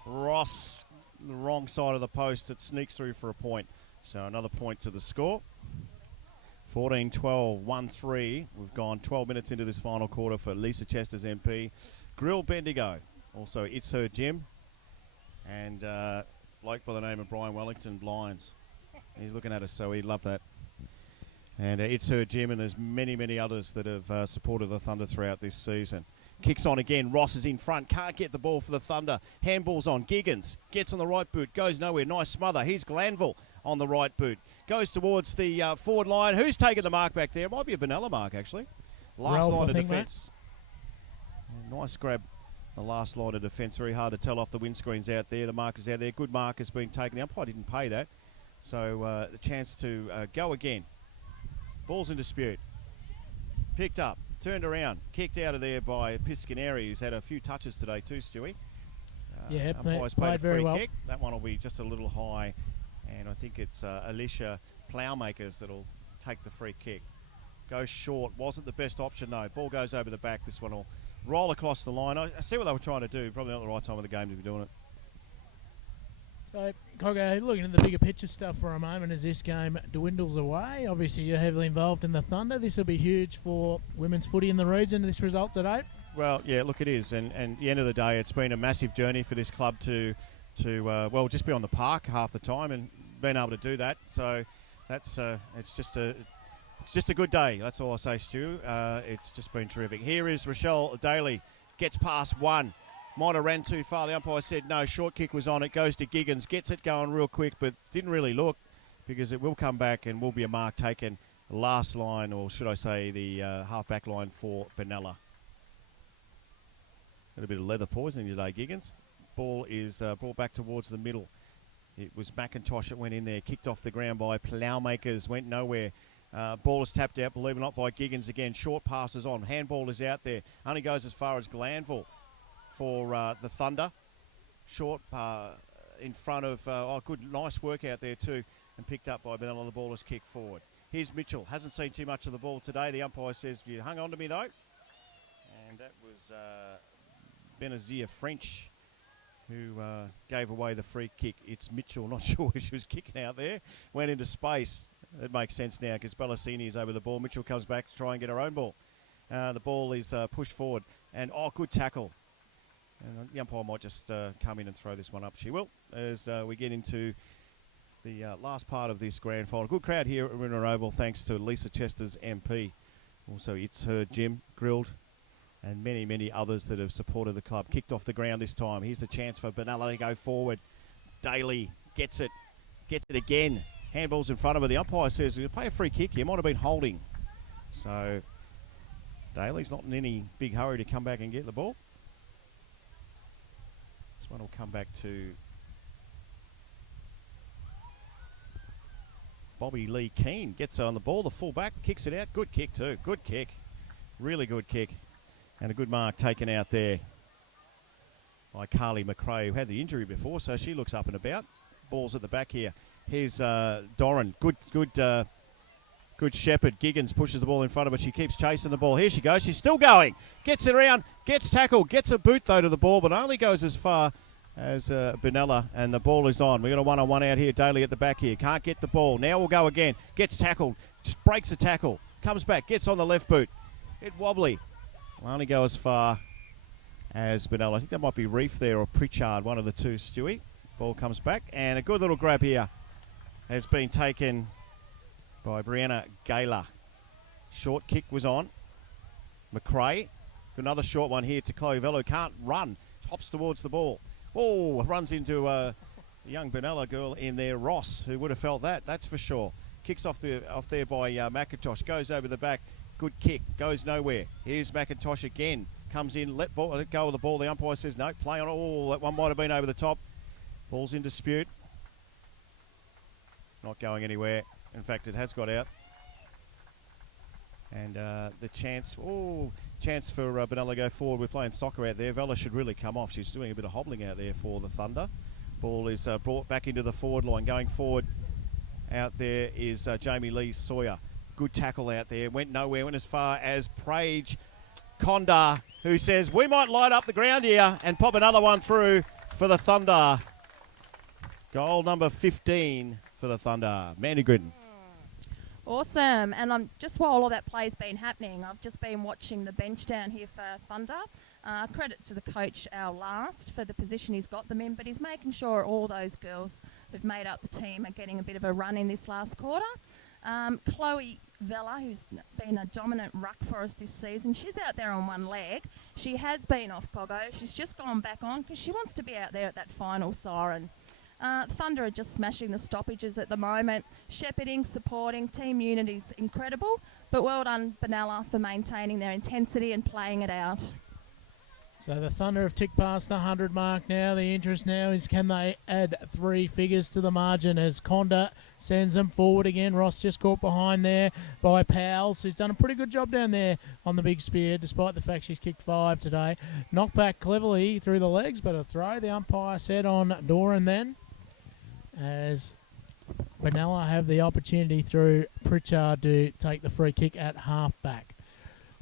Ross, the wrong side of the post. It sneaks through for a point. So another point to the score. 14-12, 1-3. We've gone 12 minutes into this final quarter for Lisa Chester's MP. Grill Bendigo. Also, It's Her Gym. And bloke by the name of Brian Wellington Blinds. He's looking at us, so he'd love that. And It's Her Gym, and there's many, many others that have supported the Thunder throughout this season. Kicks on again. Ross is in front. Can't get the ball for the Thunder. Handball's on. Giggins gets on the right boot. Goes nowhere. Nice smother. Here's Glanville on the right boot. Goes towards the forward line. Who's taking the mark back there? It might be a Benalla mark, actually. Last Ralph, line I of think, defence. Nice grab. The last line of defence. Very hard to tell off the windscreens out there. The markers out there. Good mark has been taken. The umpire didn't pay that. So the chance to go again. Ball's in dispute. Picked up. Turned around, kicked out of there by Piscaneri, who's had a few touches today too, Stewie. Yeah, umpires played paid a very free well. kick. That one will be just a little high, and I think it's Alicia Plowmakers that'll take the free kick. Goes short, wasn't the best option though. Ball goes over the back. This one will roll across the line. I see what they were trying to do. Probably not the right time of the game to be doing it. So, Coggo, looking at the bigger picture stuff for a moment as this game dwindles away. Obviously, you're heavily involved in the Thunder. This will be huge for women's footy in the region, this result today. Well, yeah, look, it is. And at the end of the day, it's been a massive journey for this club to just be on the park half the time and being able to do that. So that's it's just a good day. That's all I say, Stu. It's just been terrific. Here is Rochelle Daly. Gets past one. Might have ran too far. The umpire said no. Short kick was on. It goes to Giggins. Gets it going real quick, but didn't really look because it will come back and will be a mark taken. Last line, or should I say the half-back line for Benalla. Got a bit of leather poisoning today, Giggins. Ball is brought back towards the middle. It was McIntosh that went in there. Kicked off the ground by Plowmakers. Went nowhere. Ball is tapped out, believe it or not, by Giggins again. Short passes on. Handball is out there. Only goes as far as Glanville for the Thunder. Short in front of, nice work out there too, and picked up by Benalla. The ball is kicked forward. Here's Mitchell. Hasn't seen too much of the ball today. The umpire says, you hung on to me though. And that was Benazir French who gave away the free kick. It's Mitchell. Not sure where she was kicking out there. Went into space. It makes sense now because Bellassini is over the ball. Mitchell comes back to try and get her own ball. The ball is pushed forward. And, good tackle. And the umpire might just come in and throw this one up. She will, as we get into the last part of this grand final. Good crowd here at River Oval, thanks to Lisa Chester's MP. Also, It's Her Jim Grilled, and many, many others that have supported the club. Kicked off the ground this time. Here's the chance for Benalla to go forward. Daly gets it again. Handball's in front of her. The umpire says, he'll play a free kick. He might have been holding. So, Daly's not in any big hurry to come back and get the ball. This one will come back to Bobby Lee Keane. Gets on the ball, the fullback, kicks it out. Good kick too. Good kick. Really good kick. And a good mark taken out there by Carly McRae, who had the injury before, so she looks up and about. Ball's at the back here. Here's Doran. Good shepherd. Giggins pushes the ball in front of her. She keeps chasing the ball. Here she goes. She's still going. Gets it around. Gets tackled. Gets a boot, though, to the ball, but only goes as far as Benalla, and the ball is on. We've got a one-on-one out here. Daly at the back here. Can't get the ball. Now we'll go again. Gets tackled. Just breaks a tackle. Comes back. Gets on the left boot. It wobbly. Will only go as far as Benalla. I think that might be Reef there or Pritchard, one of the two, Stewie. Ball comes back, and a good little grab here has been taken by Brianna Gaylor. Short kick was on. McRae. Another short one here to Chloe Velo. Can't run. Hops towards the ball. Oh, runs into a young Benalla girl in there, Ross, who would have felt that, that's for sure. Kicks off there by McIntosh. Goes over the back. Good kick. Goes nowhere. Here's McIntosh again. Comes in. Let go of the ball. The umpire says no. Play on it. Oh, that one might have been over the top. Ball's in dispute. Not going anywhere. In fact, it has got out. And the chance for Benalla to go forward. We're playing soccer out there. Vella should really come off. She's doing a bit of hobbling out there for the Thunder. Ball is brought back into the forward line. Going forward out there is Jamie Lee Sawyer. Good tackle out there. Went nowhere. Went as far as Prage Condar, who says, we might light up the ground here and pop another one through for the Thunder. Goal number 15 for the Thunder. Mandy Gridden. Awesome. And just while all that play's been happening, I've just been watching the bench down here for Thunder. Credit to the coach, our last, for the position he's got them in, but he's making sure all those girls who've made up the team are getting a bit of a run in this last quarter. Chloe Vella, who's been a dominant ruck for us this season, she's out there on one leg. She has been off Coggo. She's just gone back on because she wants to be out there at that final siren. Thunder are just smashing the stoppages at the moment. Shepherding, supporting, team unity's incredible. But well done, Benalla, for maintaining their intensity and playing it out. So the Thunder have ticked past the 100 mark now. The interest now is can they add 3 figures to the margin as Conda sends them forward again. Ross just caught behind there by Powles, who's done a pretty good job down there on the big spear, despite the fact she's kicked 5 today. Knocked back cleverly through the legs, but a throw. The umpire said on Doran then, as Benalla have the opportunity through Pritchard to take the free kick at half-back.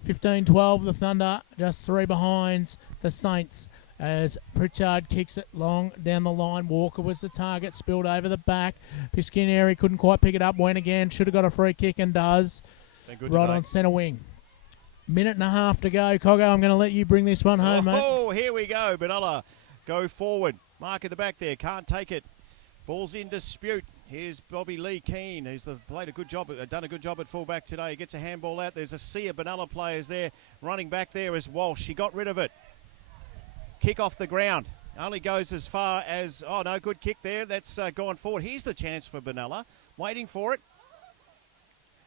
15-12, the Thunder, just 3 behinds the Saints as Pritchard kicks it long down the line. Walker was the target, spilled over the back. Piscineri couldn't quite pick it up, went again, should have got a free kick and does. Right on centre wing. Minute and a half to go. Coggo, I'm going to let you bring this one home, mate. Oh, here we go. Benalla go forward. Mark at the back there, can't take it. Ball's in dispute. Here's Bobby Lee Keane, who's done a good job at fullback today. He gets a handball out. There's a sea of Benalla players there. Running back there is Walsh. She got rid of it. Kick off the ground. Only goes as far as, oh no, good kick there. That's gone forward. Here's the chance for Benalla. Waiting for it.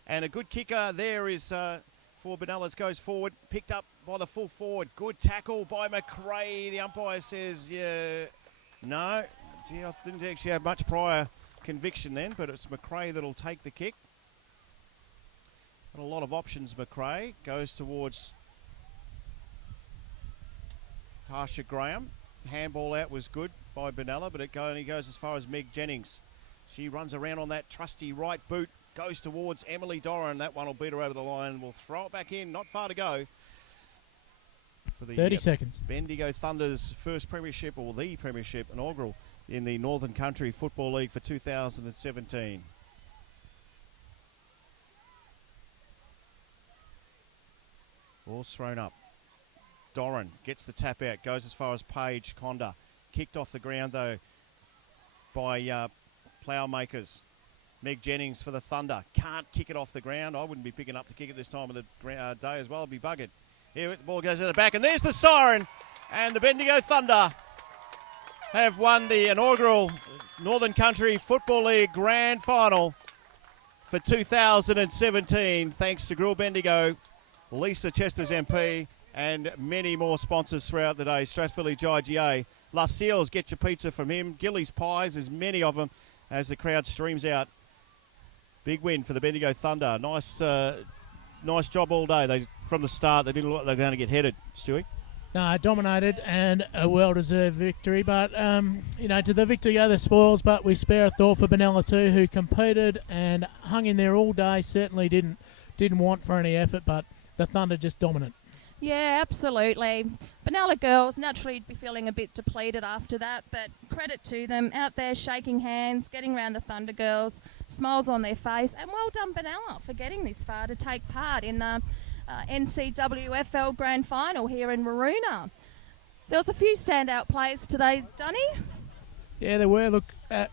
And a good kicker there is for Benalla's goes forward. Picked up by the full forward. Good tackle by McRae. The umpire says, yeah, no. Gee, I didn't actually have much prior conviction then, but it's McRae that'll take the kick. Got a lot of options. McRae goes towards Tasha Graham. Handball out was good by Benalla, but it only goes as far as Meg Jennings. She runs around on that trusty right boot, goes towards Emily Doran. That one will beat her over the line. We'll throw it back in. Not far to go. For the 30 seconds. Bendigo Thunder's first premiership, or the premiership inaugural in the Northern Country Football League for 2017. Ball's thrown up. Doran gets the tap out, goes as far as Paige Conda. Kicked off the ground, though, by Ploughmakers. Meg Jennings for the Thunder. Can't kick it off the ground. I wouldn't be picking up to kick it this time of the day as well. I'd be buggered. Here the ball goes in the back, and there's the siren. And the Bendigo Thunder have won the inaugural Northern Country Football League Grand Final for 2017, thanks to Grill Bendigo, Lisa Chester's MP, and many more sponsors throughout the day. Strathvillage IGA, La Seals, get your pizza from him. Gillies Pies, there's many of them as the crowd streams out. Big win for the Bendigo Thunder. Nice job all day. From the start, they didn't look like they were going to get headed, Stewie. No, dominated and a well-deserved victory. But, to the victory go the spoils, but we spare a thought for Benalla too, who competed and hung in there all day. Certainly didn't want for any effort, but the Thunder just dominant. Yeah, absolutely. Benalla girls naturally be feeling a bit depleted after that, but credit to them. Out there shaking hands, getting around the Thunder girls, smiles on their face, and well done Benalla for getting this far to take part in the NCWL Grand Final here in Maroona. There was a few standout players today, Dunny. Yeah, there were. Look,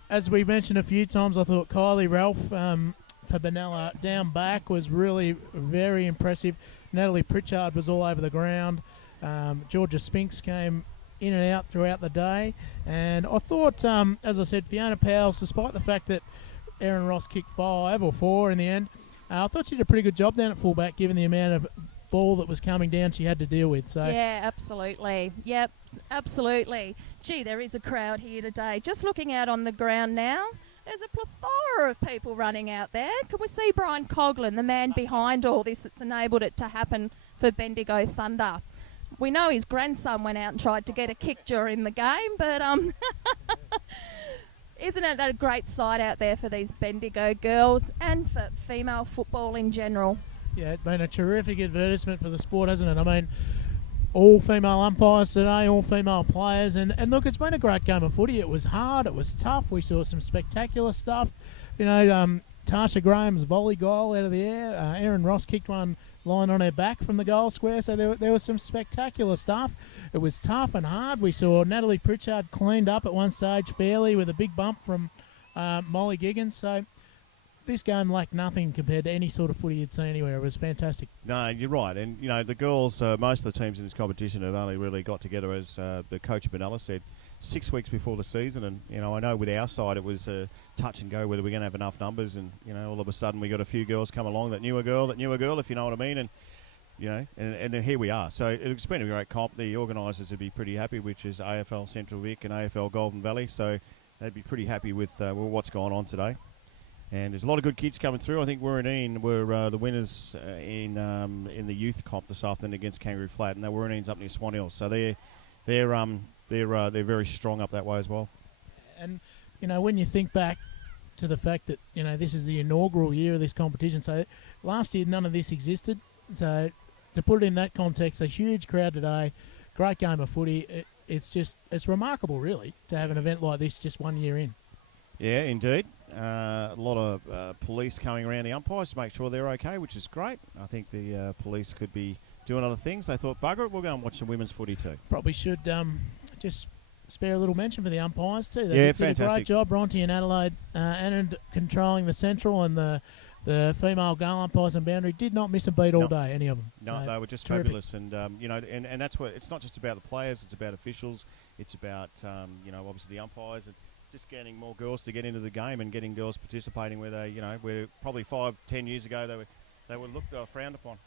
as we mentioned a few times, I thought Kylie Ralph for Benalla down back was really very impressive. Natalie Pritchard was all over the ground. Georgia Spinks came in and out throughout the day. And I thought, as I said, Fiona Powles, despite the fact that Erin Ross kicked 5 or 4 in the end, I thought she did a pretty good job down at fullback, given the amount of ball that was coming down she had to deal with. So yeah, absolutely. Yep, absolutely. Gee, there is a crowd here today. Just looking out on the ground now, there's a plethora of people running out there. Can we see Brian Coughlin, the man behind all this that's enabled it to happen for Bendigo Thunder? We know his grandson went out and tried to get a kick during the game, but isn't it a great sight out there for these Bendigo girls and for female football in general? Yeah, it's been a terrific advertisement for the sport, hasn't it? I mean, all female umpires today, all female players, and look, it's been a great game of footy. It was hard, it was tough. We saw some spectacular stuff. Tasha Graham's volley goal out of the air. Erin Ross kicked one lying on her back from the goal square. So there was some spectacular stuff. It was tough and hard. We saw Natalie Pritchard cleaned up at one stage fairly with a big bump from Molly Giggins. So this game lacked nothing compared to any sort of footy you'd seen anywhere. It was fantastic. No, you're right. And, the girls, most of the teams in this competition have only really got together, as the coach Benalla said, 6 weeks before the season. And, I know with our side it was touch and go whether we're going to have enough numbers. And, all of a sudden we got a few girls come along that knew a girl, if you know what I mean. And, and here we are. So it's been a great comp. The organisers would be pretty happy, which is AFL Central Vic and AFL Golden Valley. So they'd be pretty happy with what's gone on today. And there's a lot of good kids coming through. I think Warraneen were the winners in the youth comp this afternoon against Kangaroo Flat, and Warraneen's up near Swan Hills. So they're very strong up that way as well. And when you think back to the fact that this is the inaugural year of this competition, so last year none of this existed. So to put it in that context, a huge crowd today, great game of footy. It's remarkable, really, to have an event like this just 1 year in. Yeah, indeed. A lot of police coming around the umpires to make sure they're okay, which is great. I think the police could be doing other things. They thought, bugger it, we'll go and watch some women's footy too. Probably should just spare a little mention for the umpires too. They did fantastic. a great job, Bronte and Adelaide, and controlling the central and the female goal umpires and boundary. Did not miss a beat all day, any of them. No, so they were just terrific. fabulous. And, and that's what, it's not just about the players, it's about officials. It's about, obviously the umpires and just getting more girls to get into the game and getting girls participating where they, where probably 5-10 years ago they were frowned upon.